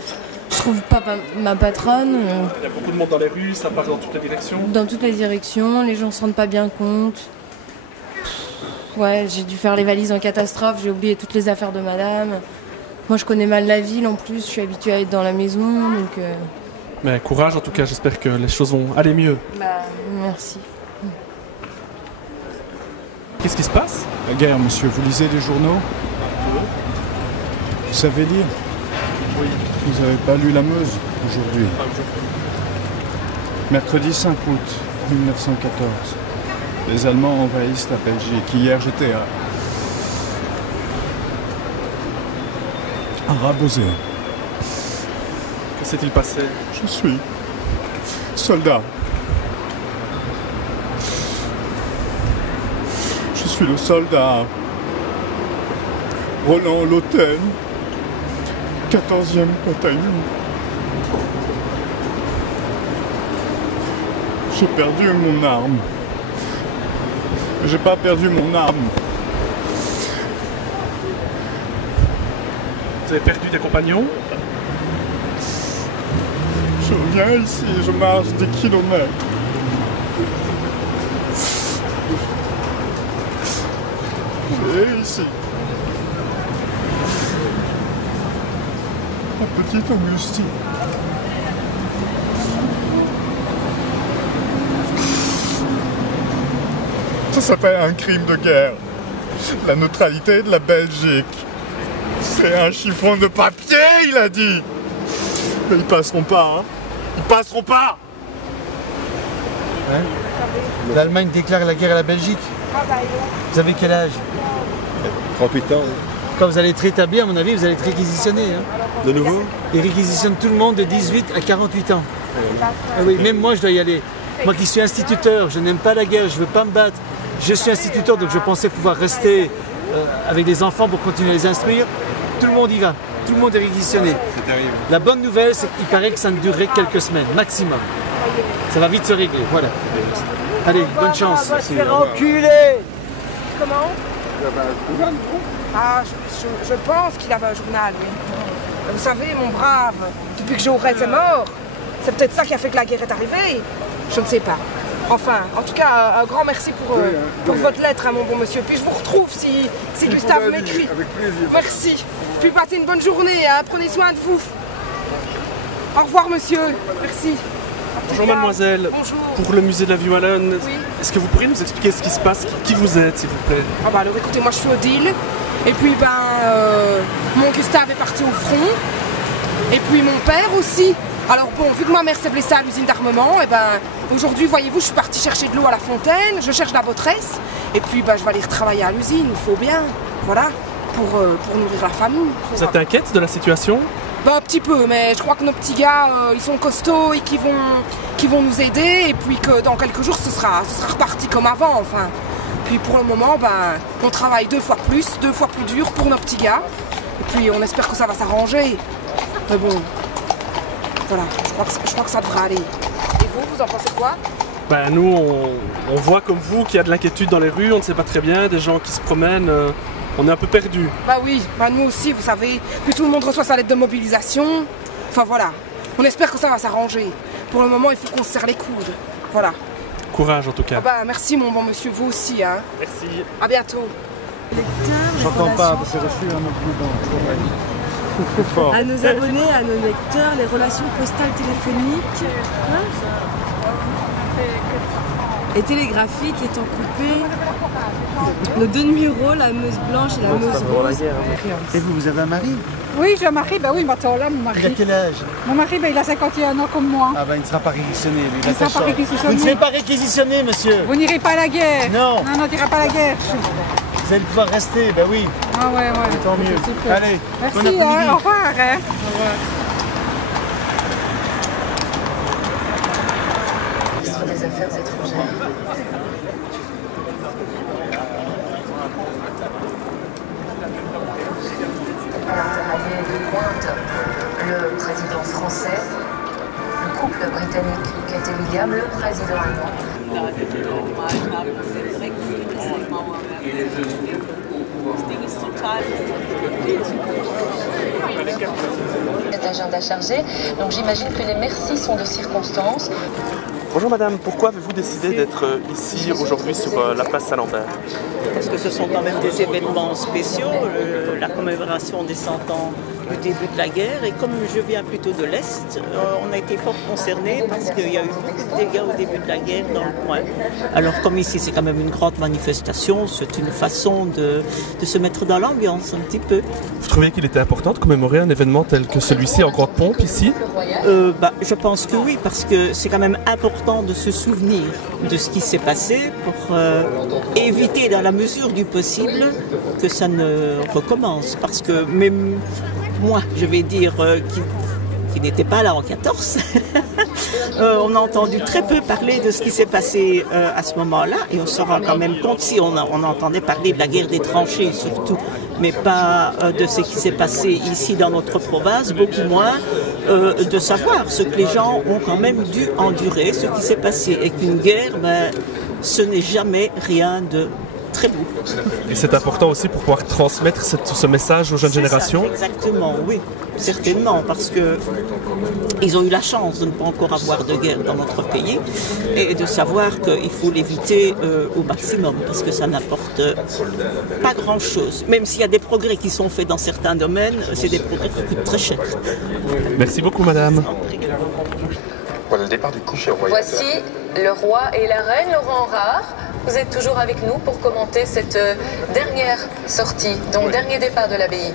je trouve pas ma patronne. Il y a beaucoup de monde dans les rues, ça part dans toutes les directions? Dans toutes les directions, les gens se rendent pas bien compte. Ouais, j'ai dû faire les valises en catastrophe, j'ai oublié toutes les affaires de madame. Moi, je connais mal la ville en plus, je suis habituée à être dans la maison, donc... Mais courage en tout cas, j'espère que les choses vont aller mieux. Merci. Qu'est-ce qui se passe? La guerre, monsieur. Vous lisez les journaux? Vous savez lire? Oui. Vous n'avez pas lu La Meuse aujourd'hui? Mercredi 5 août 1914. Les Allemands envahissent la Belgique. Hier, j'étais à Rabosé. Que s'est-il passé? Je suis soldat. Je suis le soldat Roland Lautel, 14e bataillon. J'ai perdu mon arme. J'ai pas perdu mon âme. Vous avez perdu des compagnons? Je viens ici, je marche des kilomètres. Et ici, en petite Augustine. Ça s'appelle un crime de guerre. La neutralité de la Belgique. C'est un chiffon de papier, il a dit. Mais ils passeront pas, hein. Ils passeront pas. Ouais. L'Allemagne déclare la guerre à la Belgique. Vous avez quel âge? 38 ans. Quand vous allez être rétabli, à mon avis, vous allez être réquisitionné. Hein. De nouveau? Ils réquisitionnent tout le monde de 18 à 48 ans. Ah oui, même moi je dois y aller. Moi qui suis instituteur, je n'aime pas la guerre, je ne veux pas me battre. Je suis instituteur, donc je pensais pouvoir rester avec des enfants pour continuer à les instruire. Tout le monde y va, tout le monde est réquisitionné. C'est terrible. La bonne nouvelle, c'est qu'il paraît que ça ne durerait que quelques semaines, maximum. Ça va vite se régler, voilà. Allez, bonne chance. Enculé. Comment? Ah, je pense qu'il avait un journal, oui. Vous savez, mon brave, depuis que Jaurès est mort, c'est peut-être ça qui a fait que la guerre est arrivée. Je ne sais pas. Enfin, en tout cas, un grand merci pour votre lettre, hein, mon bon monsieur. Puis je vous retrouve si Gustave m'écrit. Avec plaisir. Merci. Puis passez une bonne journée, hein. Prenez soin de vous. Au revoir, monsieur. Merci. Bonjour mademoiselle. Bonjour. Pour le musée de la vie wallonne, Oui. est-ce que vous pourriez nous expliquer ce qui se passe? Qui vous êtes, s'il vous plaît? Ah bah alors écoutez, moi je suis Odile. Et puis mon Gustave est parti au front. Et puis mon père aussi. Alors bon, vu que ma mère s'est blessée à l'usine d'armement, et aujourd'hui, voyez-vous, je suis partie chercher de l'eau à la fontaine, je cherche la botteresse, et puis je vais aller retravailler à l'usine, il faut bien, voilà, pour nourrir la famille. Vous êtes inquiète de la situation? Un petit peu, mais je crois que nos petits gars, ils sont costauds et qui vont nous aider, et puis que dans quelques jours, ce sera reparti comme avant, enfin. Puis pour le moment, on travaille 2 fois plus dur pour nos petits gars, et puis on espère que ça va s'arranger. Mais bon, voilà, je crois que ça devrait aller. Et vous en pensez quoi? Nous, on voit comme vous qu'il y a de l'inquiétude dans les rues, on ne sait pas très bien, des gens qui se promènent, on est un peu perdus. Oui, nous aussi, vous savez, puis tout le monde reçoit sa lettre de mobilisation. Enfin voilà, on espère que ça va s'arranger. Pour le moment, il faut qu'on se serre les coudes, voilà. Courage en tout cas. Merci mon bon monsieur, vous aussi, hein. Merci. À bientôt. J'entends pas, parce que j'ai reçu un autre. À nos abonnés, à nos lecteurs, les relations postales téléphoniques et télégraphiques étant coupées, nos 2 numéros, la Meuse blanche et la Meuse rose. Et vous avez un mari? Oui, j'ai un mari, oui, maintenant là, mon mari. Il a quel âge? Mon mari, il a 51 ans comme moi. Ah il ne sera pas réquisitionné, lui. Il ne sera pas réquisitionné. Vous ne serez pas réquisitionné, monsieur. Vous n'irez pas à la guerre. Non. Non, on n'ira pas à la guerre. Vous allez pouvoir rester, oui. Ah ouais. Tant mieux. Super. Allez, merci, bon après-midi. Au revoir. Au revoir. Des Affaires étrangères. Le président français, le couple britannique Kate et William, le président allemand. Cet agenda chargé, donc j'imagine que les merci sont de circonstance. Bonjour madame, pourquoi avez-vous décidé d'être ici aujourd'hui sur la place Saint-Lambert? Parce que ce sont quand même des événements spéciaux, la commémoration des 100 ans du début de la guerre. Et comme je viens plutôt de l'Est, on a été fort concernés parce qu'il y a eu beaucoup de dégâts au début de la guerre dans le coin. Alors comme ici c'est quand même une grande manifestation, c'est une façon de se mettre dans l'ambiance un petit peu. Vous trouvez qu'il était important de commémorer un événement tel que celui-ci en grande pompe ici? Je pense que oui, parce que c'est quand même important de se souvenir de ce qui s'est passé pour éviter dans la mesure du possible que ça ne recommence. Parce que même moi, je vais dire, qui n'était pas là en 14, on a entendu très peu parler de ce qui s'est passé à ce moment-là, et on se rend quand même compte, si on entendait parler de la guerre des tranchées surtout, mais pas de ce qui s'est passé ici dans notre province, beaucoup moins de savoir ce que les gens ont quand même dû endurer, ce qui s'est passé, et qu'une guerre, ce n'est jamais rien de très beau. Et c'est important aussi pour pouvoir transmettre ce message aux jeunes générations. Exactement, oui, certainement, parce que ils ont eu la chance de ne pas encore avoir de guerre dans notre pays et de savoir qu'il faut l'éviter au maximum parce que ça n'apporte pas grand-chose. Même s'il y a des progrès qui sont faits dans certains domaines, c'est des progrès qui coûtent très cher. Merci beaucoup, madame. Voilà le départ du coucher royal. Voici le roi et la reine Laurent Rare. Vous êtes toujours avec nous pour commenter cette dernière sortie, donc dernier départ de l'abbaye.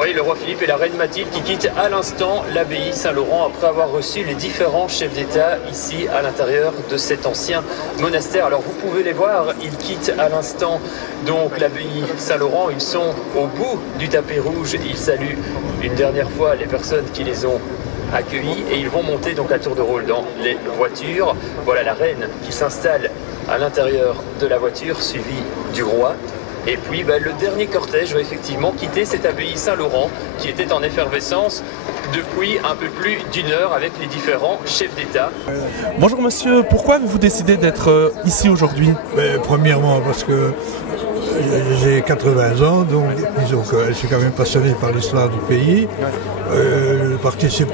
Oui, le roi Philippe et la reine Mathilde qui quittent à l'instant l'abbaye Saint-Laurent après avoir reçu les différents chefs d'État ici à l'intérieur de cet ancien monastère. Alors vous pouvez les voir, ils quittent à l'instant donc l'abbaye Saint-Laurent. Ils sont au bout du tapis rouge. Ils saluent une dernière fois les personnes qui les ont accueillis et ils vont monter donc à tour de rôle dans les voitures. Voilà la reine qui s'installe à l'intérieur de la voiture suivie du roi. Et puis le dernier cortège va effectivement quitter cette abbaye Saint-Laurent qui était en effervescence depuis un peu plus d'une heure avec les différents chefs d'État. Bonjour monsieur, pourquoi avez-vous décidé d'être ici aujourd'hui? Premièrement parce que j'ai 80 ans, donc disons que je suis quand même passionné par l'histoire du pays. Je participe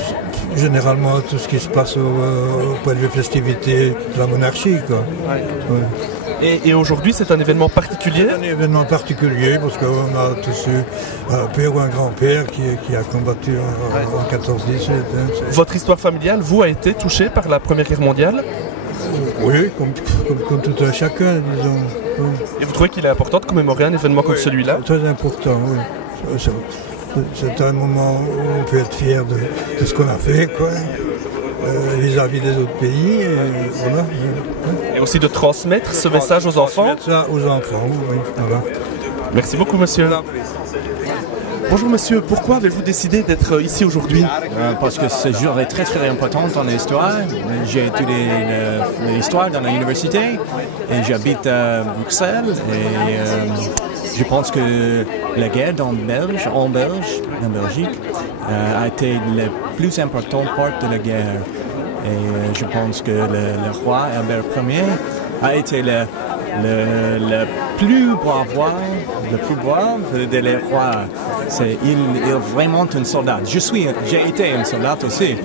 généralement à tout ce qui se passe au point de vue festivité de la monarchie, quoi. Ouais. Ouais. Et aujourd'hui, c'est un événement particulier? C'est un événement particulier parce qu'on a tous eu un père ou un grand-père qui a combattu en 14-18. Votre histoire familiale, vous, a été touchée par la Première Guerre mondiale? Oui, comme tout un chacun, disons. Oui. Et vous trouvez qu'il est important de commémorer un événement comme celui-là? Très important, oui. C'est un moment où on peut être fier de ce qu'on a fait, quoi. Vis-à-vis des autres pays. Voilà. Et aussi de transmettre ce message aux enfants? Transmettre ça aux enfants, oui. Voilà. Merci beaucoup, monsieur. Bonjour monsieur, pourquoi avez-vous décidé d'être ici aujourd'hui? Parce que ce jour est très très important dans l'histoire. J'ai étudié l'histoire dans l'université et j'habite à Bruxelles et je pense que la guerre en Belgique a été la plus importante part de la guerre. Et je pense que le roi Albert Ier a été le plus brave des rois. Il est vraiment un soldat. J'ai été un soldat aussi.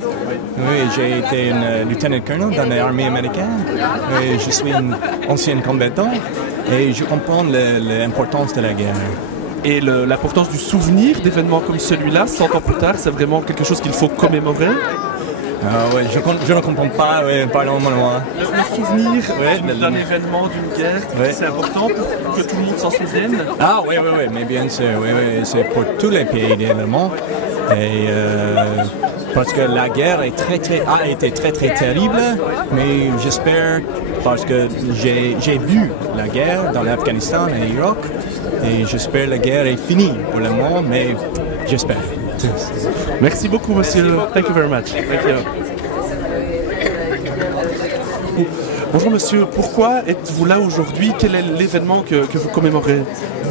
Oui, j'ai été un lieutenant-colonel dans l'armée américaine. Et je suis un ancien combattant et je comprends l'importance de la guerre. Et l'importance du souvenir d'événements comme celui-là, 100 ans plus tard, c'est vraiment quelque chose qu'il faut commémorer? Ouais, je ne comprends pas, pardon-moi. Le souvenir d'un événement, d'une guerre, c'est important pour que tout le monde s'en souvienne? Ah oui, mais bien sûr, c'est pour tous les pays du monde. Et parce que la guerre a été très très terrible, mais j'espère, parce que j'ai vu la guerre dans l'Afghanistan et l'Irak, et j'espère que la guerre est finie pour le monde, mais j'espère. Merci beaucoup, monsieur. Thank you very much. Thank you. Bonjour monsieur, pourquoi êtes-vous là aujourd'hui? Quel est l'événement que vous commémorez?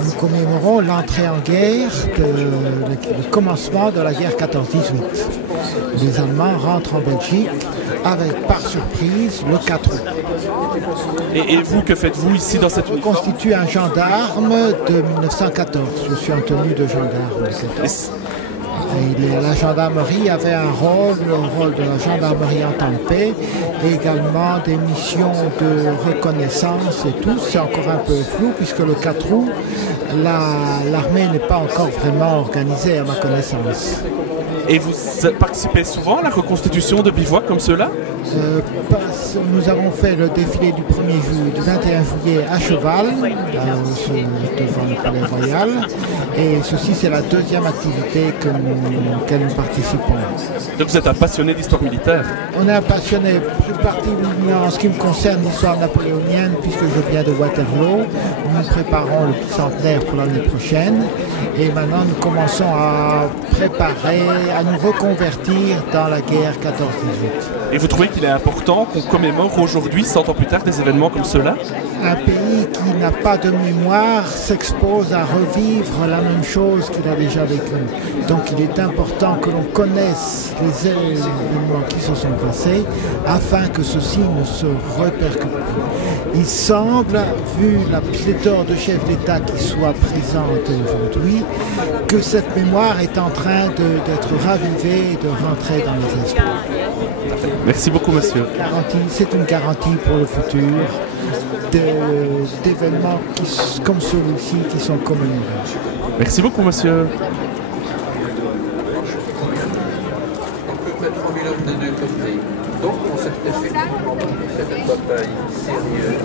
Nous commémorons l'entrée en guerre, le commencement de la guerre 14-18. Les Allemands rentrent en Belgique avec, par surprise, le 4 août. Et vous, que faites-vous ici dans cette uniforme? Je constitue un gendarme de 1914. Je suis en tenue de gendarme. Et la gendarmerie avait un rôle, le rôle de la gendarmerie en temps de paix, et également des missions de reconnaissance et tout. C'est encore un peu flou puisque le 4 août, l'armée n'est pas encore vraiment organisée à ma connaissance. Et vous participez souvent à la reconstitution de bivouacs comme ceux-là? Nous avons fait le défilé du 21 juillet à cheval, devant le palais royal. Et ceci, c'est la deuxième activité auquel nous participons. Donc vous êtes un passionné d'histoire militaire? On est un passionné, plus particulièrement en ce qui me concerne l'histoire napoléonienne, puisque je viens de Waterloo. Nous préparons le centenaire pour l'année prochaine. Et maintenant, nous commençons à préparer, à nous reconvertir dans la guerre 14-18. Et vous trouvez qu'il est important qu'on commémore aujourd'hui, 100 ans plus tard, des événements comme ceux-là? Un pays qui n'a pas de mémoire s'expose à revivre la même chose qu'il a déjà vécu. Donc qu'il est important que l'on connaisse les événements qui se sont passés afin que ceci ne se répercute plus. Il semble, vu la pléthore de chefs d'État qui soient présentes aujourd'hui, que cette mémoire est en train d'être ravivée et de rentrer dans les esprits. Merci beaucoup, monsieur. C'est une garantie pour le futur d'événements comme celui-ci qui sont commémorés. Merci beaucoup, monsieur. Donc, on s'est effectivement cette bataille sérieuse.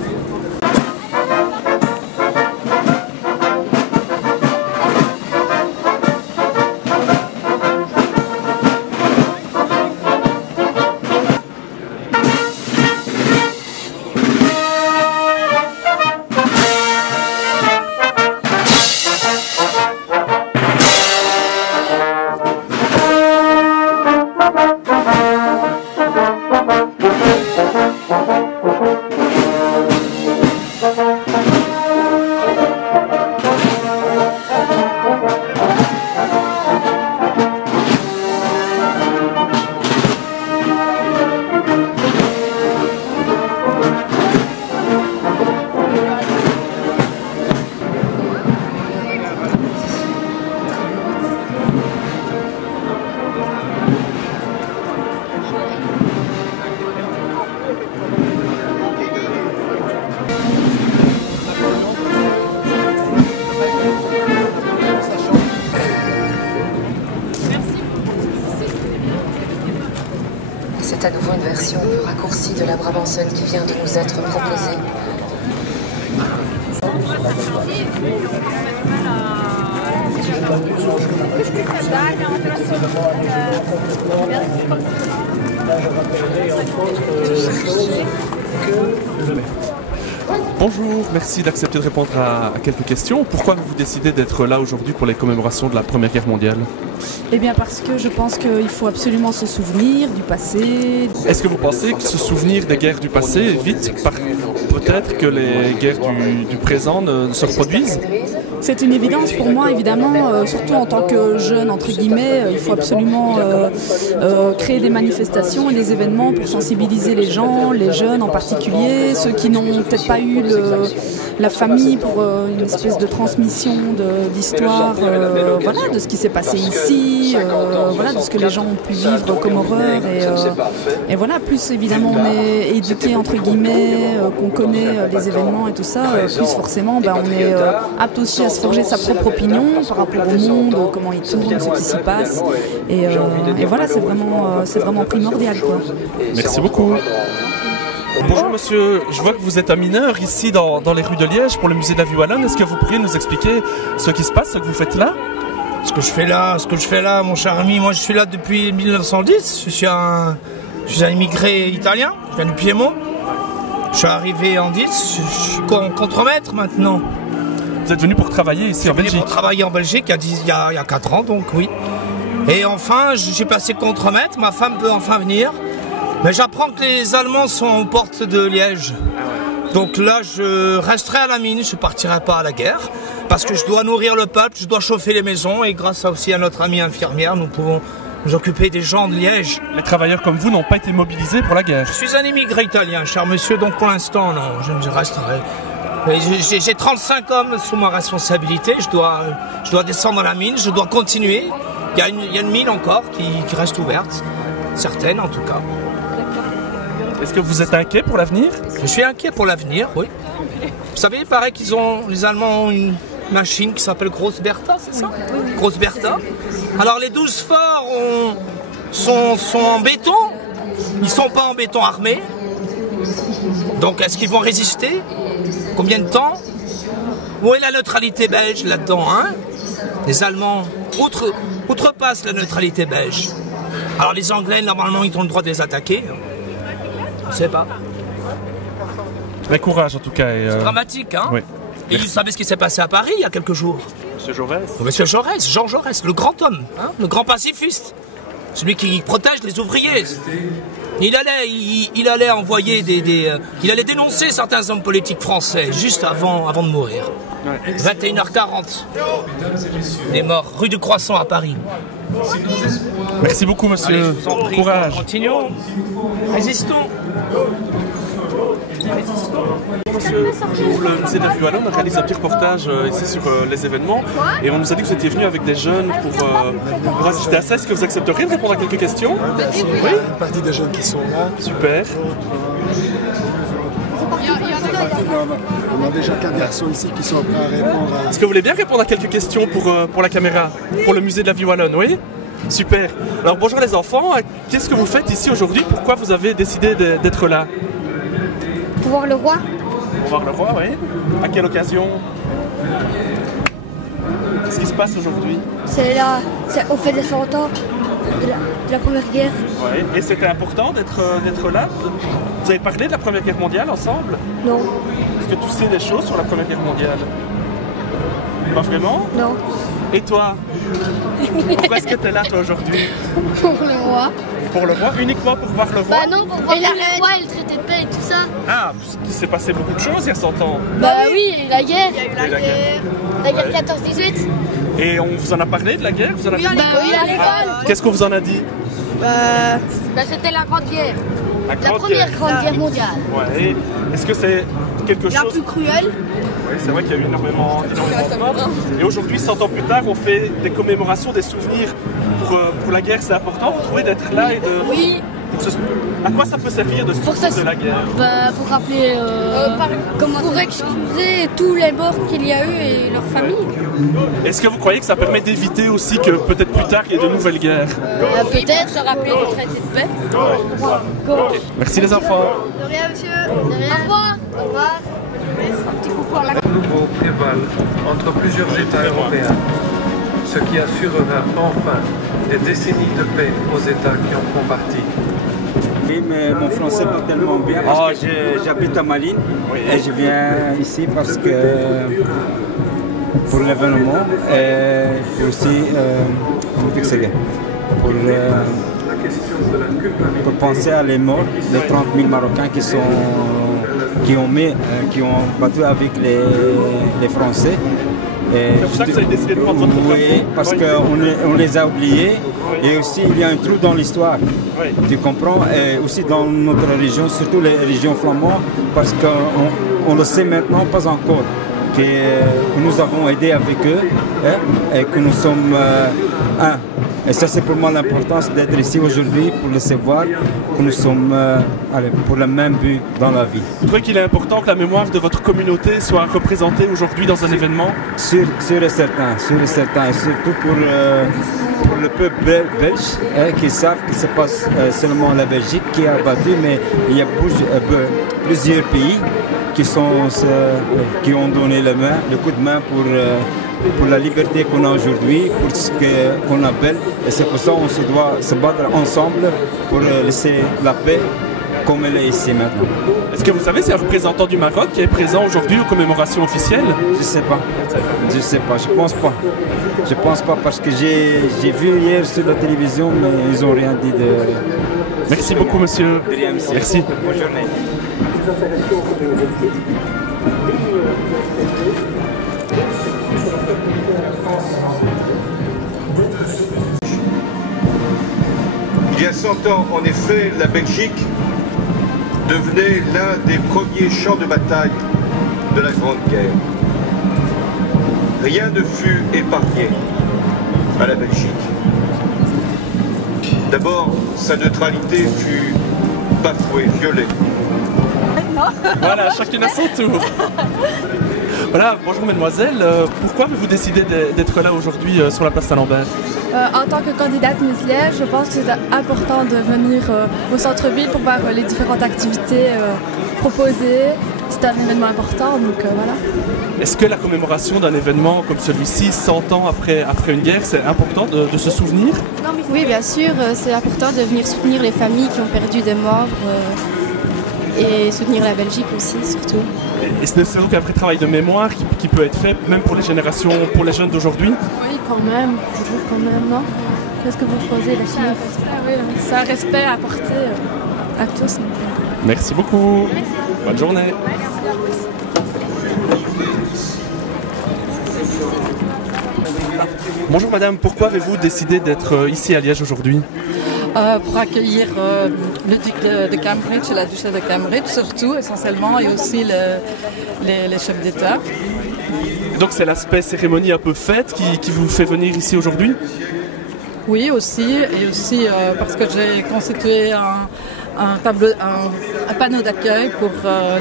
C'est à nouveau une version plus raccourcie de la Brabançonne qui vient de nous être proposée. Bonjour, merci d'accepter de répondre à quelques questions. Pourquoi avez-vous décidé d'être là aujourd'hui pour les commémorations de la Première Guerre mondiale? Eh bien parce que je pense qu'il faut absolument se souvenir du passé. Est-ce que vous pensez que se souvenir des guerres du passé évite peut-être que les guerres du présent ne se reproduisent? C'est une évidence pour moi, évidemment, surtout en tant que jeune, entre guillemets, il faut absolument créer des manifestations et des événements pour sensibiliser les gens, les jeunes en particulier, ceux qui n'ont peut-être pas eu la famille pour une espèce de transmission d'histoire, voilà, de ce qui s'est passé ici, voilà, de ce que les gens ont pu vivre comme horreur. Et voilà, plus évidemment on est éduqué, entre guillemets, qu'on connaît les événements et tout ça, plus forcément on est apte aussi à se forger sa propre opinion par rapport au monde, comment il tourne, ce qui s'y passe. Et voilà, c'est vraiment primordial, quoi. Merci beaucoup. Bonjour monsieur, je vois que vous êtes un mineur ici dans les rues de Liège pour le musée de la vie wallonne. Est-ce que vous pourriez nous expliquer ce qui se passe, ce que vous faites là? Ce que je fais là, mon cher ami, moi je suis là depuis 1910. Je suis un immigré italien, je viens du Piémont. Je suis arrivé en 10, je suis contremaître maintenant. Vous êtes venu pour travailler ici en Belgique? Pour travailler en Belgique il y a 4 ans, donc oui. Et enfin, je suis passé contremaître, ma femme peut enfin venir. Mais j'apprends que les Allemands sont aux portes de Liège. Donc là, je resterai à la mine, je ne partirai pas à la guerre. Parce que je dois nourrir le peuple, je dois chauffer les maisons. Et grâce aussi à notre amie infirmière, nous pouvons nous occuper des gens de Liège. Les travailleurs comme vous n'ont pas été mobilisés pour la guerre? Je suis un immigré italien, cher monsieur, donc pour l'instant, non, je resterai. J'ai 35 hommes sous ma responsabilité, je dois descendre à la mine, je dois continuer. Il y a une mine encore qui reste ouverte, certaines en tout cas. Est-ce que vous êtes inquiet pour l'avenir? Je suis inquiet pour l'avenir, oui. Vous savez, il paraît les Allemands ont une machine qui s'appelle Grosse Bertha, c'est ça? Grosse Bertha. Alors les 12 forts sont en béton, ils ne sont pas en béton armé. Donc est-ce qu'ils vont résister? Combien de temps? Où est la neutralité belge là-dedans, hein? Les Allemands outrepassent la neutralité belge. Alors les Anglais, normalement, ils ont le droit de les attaquer. Je ne sais pas. Mais courage en tout cas. C'est dramatique, hein? Oui. Et vous savez ce qui s'est passé à Paris il y a quelques jours? Monsieur Jaurès? Monsieur Jaurès, Jean Jaurès, le grand homme, hein, le grand pacifiste. celui qui protège les ouvriers. Il allait envoyer il allait dénoncer certains hommes politiques français juste avant de mourir. 21h40. Il est mort, rue du Croissant à Paris. Merci beaucoup, monsieur. Allez, je vous en prie. Courage. Continuons. Résistons. Monsieur, pour le musée de la Vie Wallonne, on réalise un petit reportage ici sur les événements et on nous a dit que vous étiez venu avec des jeunes pour assister à ça. Est-ce que vous accepteriez de répondre à quelques questions? Oui. Une partie des jeunes qui sont là. Super. On a déjà 4 garçons ici qui sont prêts à répondre à... Est-ce que vous voulez bien répondre à quelques questions pour la caméra, pour le musée de la Vie Wallonne? Oui. Super. Alors bonjour les enfants, qu'est-ce que vous faites ici aujourd'hui? Pourquoi vous avez décidé d'être là? Pour voir le roi. Pour voir le roi, oui. À quelle occasion? Qu'est-ce qui se passe aujourd'hui? C'est au fait des 100 ans de la Première Guerre. Oui. Et c'était important d'être là? Vous avez parlé de la Première Guerre mondiale ensemble? Non. Est-ce que tu sais des choses sur la Première Guerre mondiale? Pas vraiment? Non. Et toi? Pourquoi est-ce que tu es là toi aujourd'hui? Pour le roi. Pour le roi? Uniquement pour voir le roi? Bah non, pour voir le roi et le traité de paix et tout ça. Ah, parce qu'il s'est passé beaucoup de choses il y a 100 ans. Bah oui, il y a eu la guerre. Il y a eu la guerre. La guerre 14-18. Et on vous en a parlé de la guerre? Vous en avez... Oui, à l'école. Qu'est-ce qu'on vous en a dit? C'était la Grande Guerre. La première Grande Guerre mondiale. Ouais. Est-ce que c'est quelque chose... La plus cruelle. Oui, c'est vrai qu'il y a eu énormément de morts. Et aujourd'hui, 100 ans plus tard, on fait des commémorations, des souvenirs pour la guerre. C'est important, vous trouvez, d'être là et de... Oui. À quoi ça peut servir de se souvenir de la guerre? Pour rappeler... pour excuser tous les morts qu'il y a eu et leurs familles. Est-ce que vous croyez que ça permet d'éviter aussi que peut-être plus tard, il y ait de nouvelles guerres? Peut-être se rappeler le traité de paix. Okay. Merci les enfants. De rien, monsieur. De rien. Au revoir. Au revoir. Un nouveau préval entre plusieurs États européens, ce qui assurera enfin des décennies de paix aux États qui en font partie. Oui, mais mon français pas tellement bien parce que j'habite à Malines et je viens ici parce que pour l'événement et aussi pour penser à les morts, les 30 000 Marocains qui ont battu avec les Français. C'est pour ça que vous avez décidé de prendre votre temps? Oui, parce qu'on les a oubliés et aussi il y a un trou dans l'histoire. Oui. Tu comprends? Et aussi dans notre région, surtout les régions flamandes, parce qu'on le sait maintenant, pas encore, que nous avons aidé avec eux et que nous sommes un. Et ça, c'est pour moi l'importance d'être ici aujourd'hui pour le savoir que nous sommes pour le même but dans la vie. Vous trouvez qu'il est important que la mémoire de votre communauté soit représentée aujourd'hui dans un événement? Sûr et certain, et surtout pour le peuple belge qui savent que ce n'est pas seulement la Belgique qui a battu, mais il y a plusieurs pays qui ont donné le coup de main pour la liberté qu'on a aujourd'hui, pour ce qu'on appelle. Et c'est pour ça qu'on se doit se battre ensemble pour laisser la paix comme elle est ici maintenant. Est-ce que vous savez, c'est un représentant du Maroc qui est présent aujourd'hui aux commémorations officielles? Je sais pas, je pense pas parce que j'ai vu hier sur la télévision, mais ils n'ont rien dit de... Merci beaucoup, monsieur. De rien, monsieur. Merci. Bonne journée. Il y a 100 ans, en effet, la Belgique devenait l'un des premiers champs de bataille de la Grande Guerre. Rien ne fut épargné à la Belgique. D'abord, sa neutralité fut bafouée, violée. Voilà, chacune à son tour. Voilà, bonjour mesdemoiselles. Pourquoi avez-vous décidé d'être là aujourd'hui sur la place Saint-Lambert? En tant que candidate muselière, je pense que c'est important de venir au centre-ville pour voir les différentes activités proposées. C'est un événement important, donc voilà. Est-ce que la commémoration d'un événement comme celui-ci, 100 ans après une guerre, c'est important de se souvenir? Oui, bien sûr, c'est important de venir soutenir les familles qui ont perdu des membres et soutenir la Belgique aussi, surtout. Et ce n'est donc un vrai travail de mémoire qui peut être fait, même pour les générations, pour les jeunes d'aujourd'hui? Oui, quand même, je trouve quand même, non? ce que vous proposez, la Chine. C'est un respect à apporter à tous. Merci beaucoup. Bonne journée. Bonjour madame, pourquoi avez-vous décidé d'être ici à Liège aujourd'hui? Pour accueillir le duc de Cambridge et la duchesse de Cambridge surtout, essentiellement, et aussi les chefs d'État. Donc c'est l'aspect cérémonie un peu fête qui vous fait venir ici aujourd'hui? Oui, aussi, et aussi parce que j'ai constitué un panneau d'accueil pour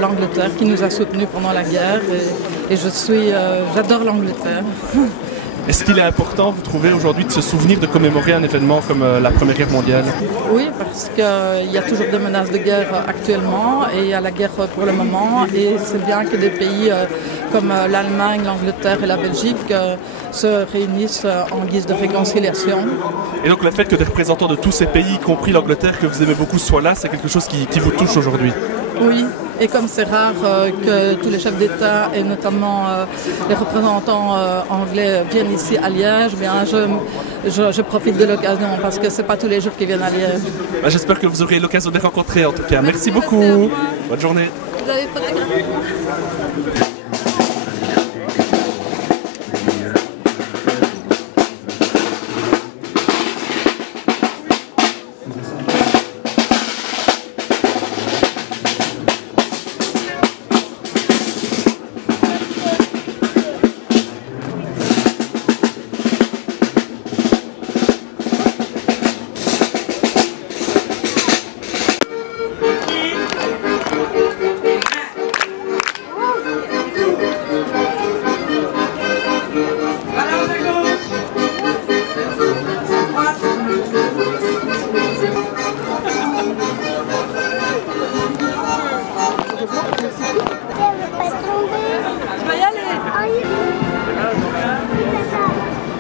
l'Angleterre qui nous a soutenus pendant la guerre, et j'adore l'Angleterre. Est-ce qu'il est important, vous trouvez, aujourd'hui de se souvenir de commémorer un événement comme la Première Guerre mondiale? Oui, parce qu'il y a toujours des menaces de guerre actuellement, et il y a la guerre pour le moment, et c'est bien que des pays comme l'Allemagne, l'Angleterre et la Belgique se réunissent en guise de réconciliation. Et donc le fait que des représentants de tous ces pays, y compris l'Angleterre, que vous aimez beaucoup, soient là, c'est quelque chose qui vous touche aujourd'hui? Oui, et comme c'est rare que tous les chefs d'État et notamment les représentants anglais viennent ici à Liège, bien je profite de l'occasion parce que c'est pas tous les jours qu'ils viennent à Liège. J'espère que vous aurez l'occasion de les rencontrer en tout cas. Merci beaucoup. Bonne journée. Vous avez photographié ?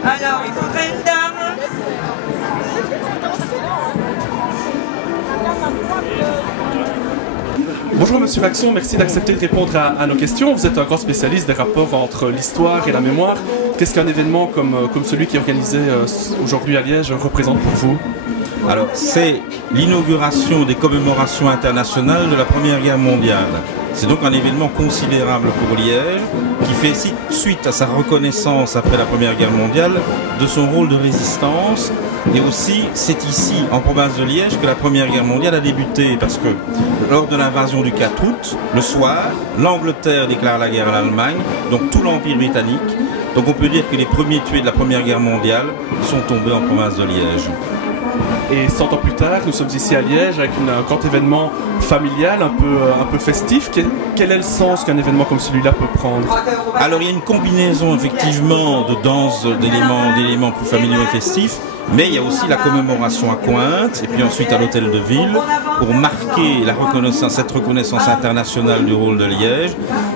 Alors, il faudrait une dame. Bonjour Monsieur Vaxon, merci d'accepter de répondre à nos questions. Vous êtes un grand spécialiste des rapports entre l'histoire et la mémoire. Qu'est-ce qu'un événement comme celui qui est organisé aujourd'hui à Liège représente pour vous? Alors, c'est l'inauguration des commémorations internationales de la Première Guerre mondiale. C'est donc un événement considérable pour Liège, qui fait suite à sa reconnaissance après la Première Guerre mondiale de son rôle de résistance. Et aussi, c'est ici, en province de Liège, que la Première Guerre mondiale a débuté, parce que lors de l'invasion du 4 août, le soir, l'Angleterre déclare la guerre à l'Allemagne, donc tout l'Empire britannique. Donc on peut dire que les premiers tués de la Première Guerre mondiale sont tombés en province de Liège. Et 100 ans plus tard, nous sommes ici à Liège avec un grand événement familial, un peu festif. Quel est le sens qu'un événement comme celui-là peut prendre? Alors il y a une combinaison effectivement de danse, d'éléments plus familiaux et festifs, mais il y a aussi la commémoration à Cointe et puis ensuite à l'hôtel de ville pour marquer cette reconnaissance internationale du rôle de Liège.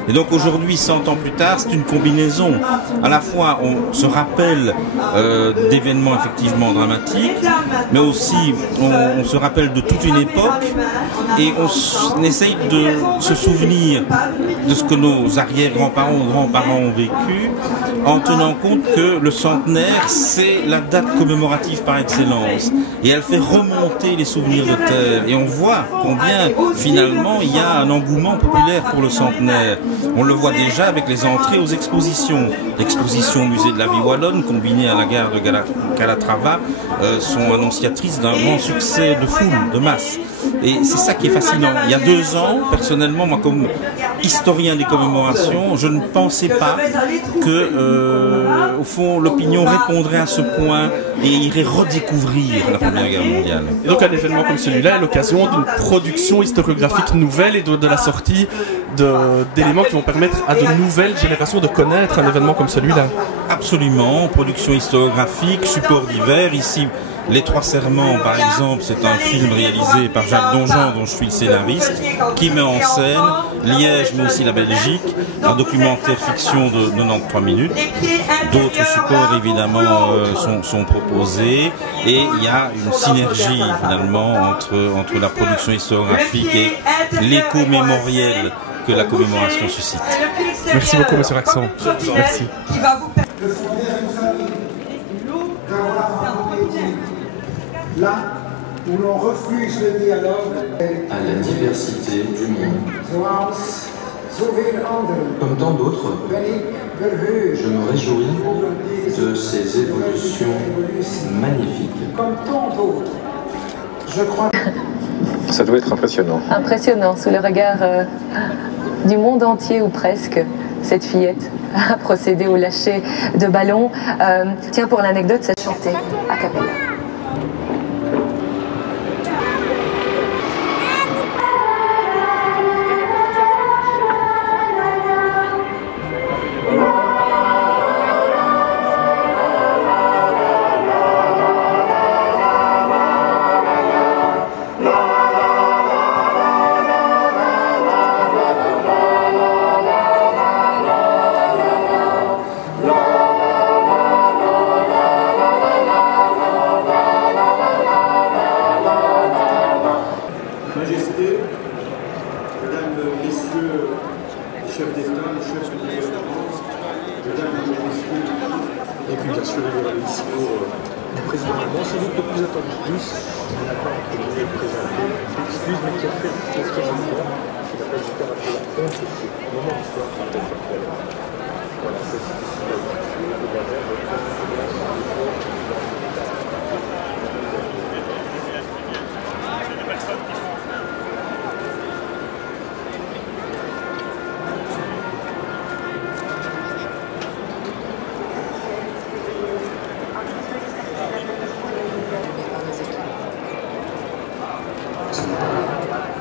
Et donc aujourd'hui, 100 ans plus tard, c'est une combinaison. À la fois, on se rappelle d'événements effectivement dramatiques, mais aussi on se rappelle de toute une époque et on essaye de se souvenir de ce que nos arrière-grands-parents ou grands-parents ont vécu, en tenant compte que le centenaire, c'est la date commémorative par excellence. Et elle fait remonter les souvenirs de terre. Et on voit combien, finalement, il y a un engouement populaire pour le centenaire. On le voit déjà avec les entrées aux expositions. L'exposition au musée de la vie wallonne, combinée à la gare de Calatrava, sont annonciatrices d'un grand succès de foule, de masse. Et c'est ça qui est fascinant. Il y a 2 ans, personnellement, moi comme historien des commémorations, je ne pensais pas que, au fond, l'opinion répondrait à ce point et irait redécouvrir la Première Guerre mondiale. Et donc un événement comme celui-là est l'occasion d'une production historiographique nouvelle et de la sortie d'éléments qui vont permettre à de nouvelles générations de connaître un événement comme celui-là. Absolument, production historiographique, support divers, ici. Les Trois Serments, par exemple, c'est un film réalisé par Jacques Donjean, dont je suis le scénariste, qui met en scène Liège, mais aussi la Belgique, un documentaire fiction de 93 minutes. D'autres supports, évidemment, sont proposés, et il y a une synergie, finalement, entre la production historiographique et l'écho mémoriel que la commémoration suscite. Merci beaucoup, M. Vaxon. Merci. là où l'on refuse le dialogue, à la diversité du monde. Comme tant d'autres, je me réjouis de ces évolutions magnifiques. Comme tant d'autres, je crois. Ça doit être impressionnant. Impressionnant, sous le regard du monde entier ou presque, cette fillette a procédé au lâcher de ballons. Tiens, pour l'anecdote, ça chantait a cappella.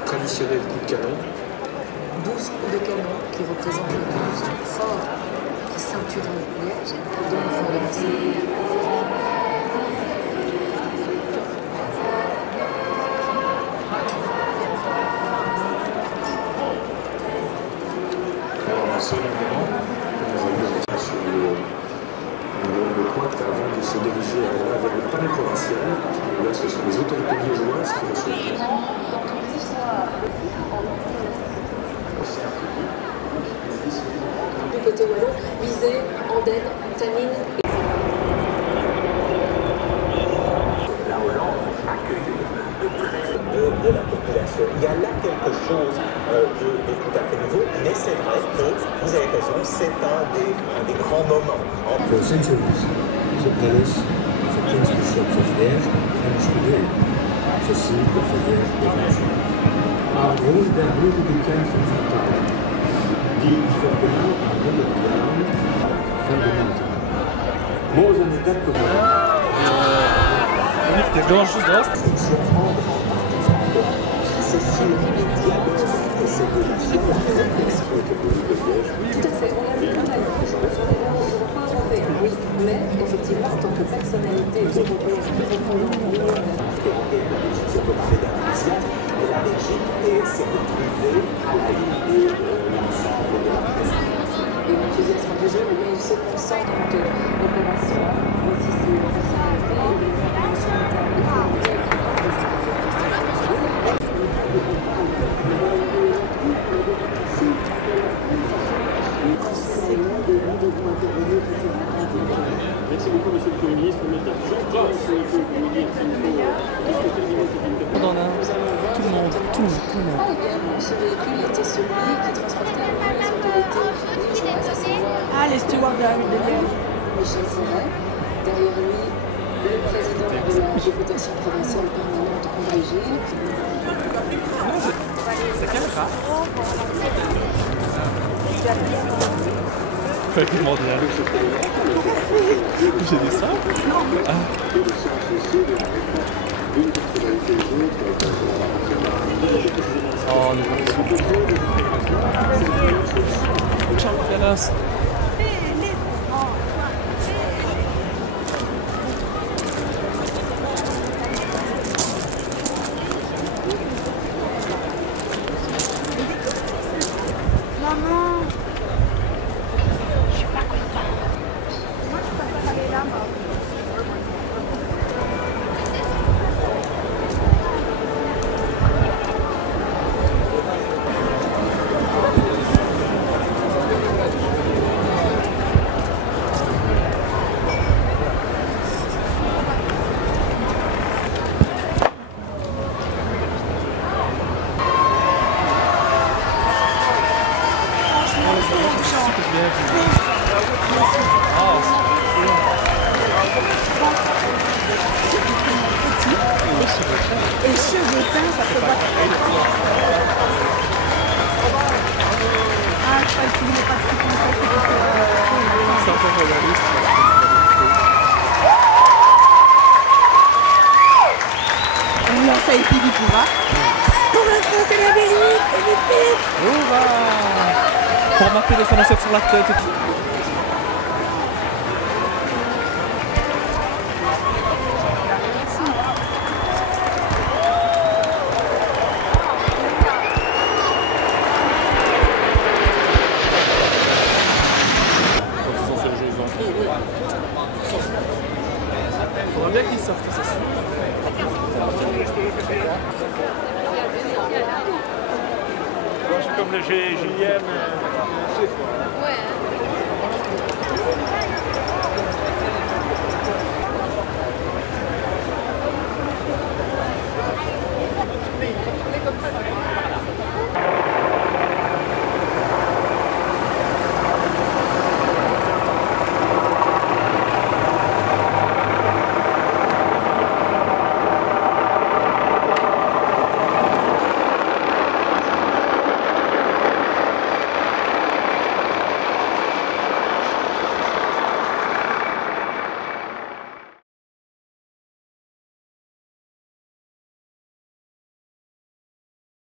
Traditionnel coup de canon. 12 coups de canon qui représentent les 12 forts qui ceinturent Liège, dont le fort de Marseille. Sur le pointe avant de se diriger vers le palais provincial. Là, ce sont les autorités liégeoises qui reçoivent. Du côté wallon, Visé, Andenne, Tanine et... La Hollande accueille de près de la population. Il y a là quelque chose de tout à fait nouveau, mais c'est vrai que vous avez raison, c'est un des grands moments. For centuries, the palace of the Prince Bishops of Liège and today, ceci de Liège de Liège. Our role there really became fundamental. Die Verbenau aan de Jahren fundamental. More than a decade ago. T'es vraiment juste là. C'est si immédiat que c'est de la réflexion que vous dites de Liège. Tout à fait, on l'a vu pas mal sur les Européens européens, oui, mais effectivement en tant que personnalité européenne qui représente l'Union on peut parler d'un initial, mais la Belgique s'est retrouvée à la ligne de l'ensemble de la presse. Et l'enthousiasme du jeu, mais il se concentre de l'opération, aussi c'est Merci beaucoup, monsieur le Premier ministre. Tout le monde. Ah, eh bien, ce véhicule était celui qui transportait les autorités liégeoises, à savoir les stewards de Liège. Michel Serret. Derrière lui, le président de la députation provinciale permanente, André Gilles. C'est quel rat? Fait tout le monde là. J'ai dit ça? Ah. Oh, ciao, Carlos. Maman. Je suis pas content. Moi, je préfère aller là-bas. Et cheveux teints, ça se voit. Ah, je crois qu'il n'est pas de trucs comme ça. On lance à Épilie Poura. Pour la France et la Belgique, et vite vite. Pour marquer les 107 sur la tête. Il faudra bien qu'ils sortent, c'est sûr. Comme le GIM, c'est quoi. Ouais.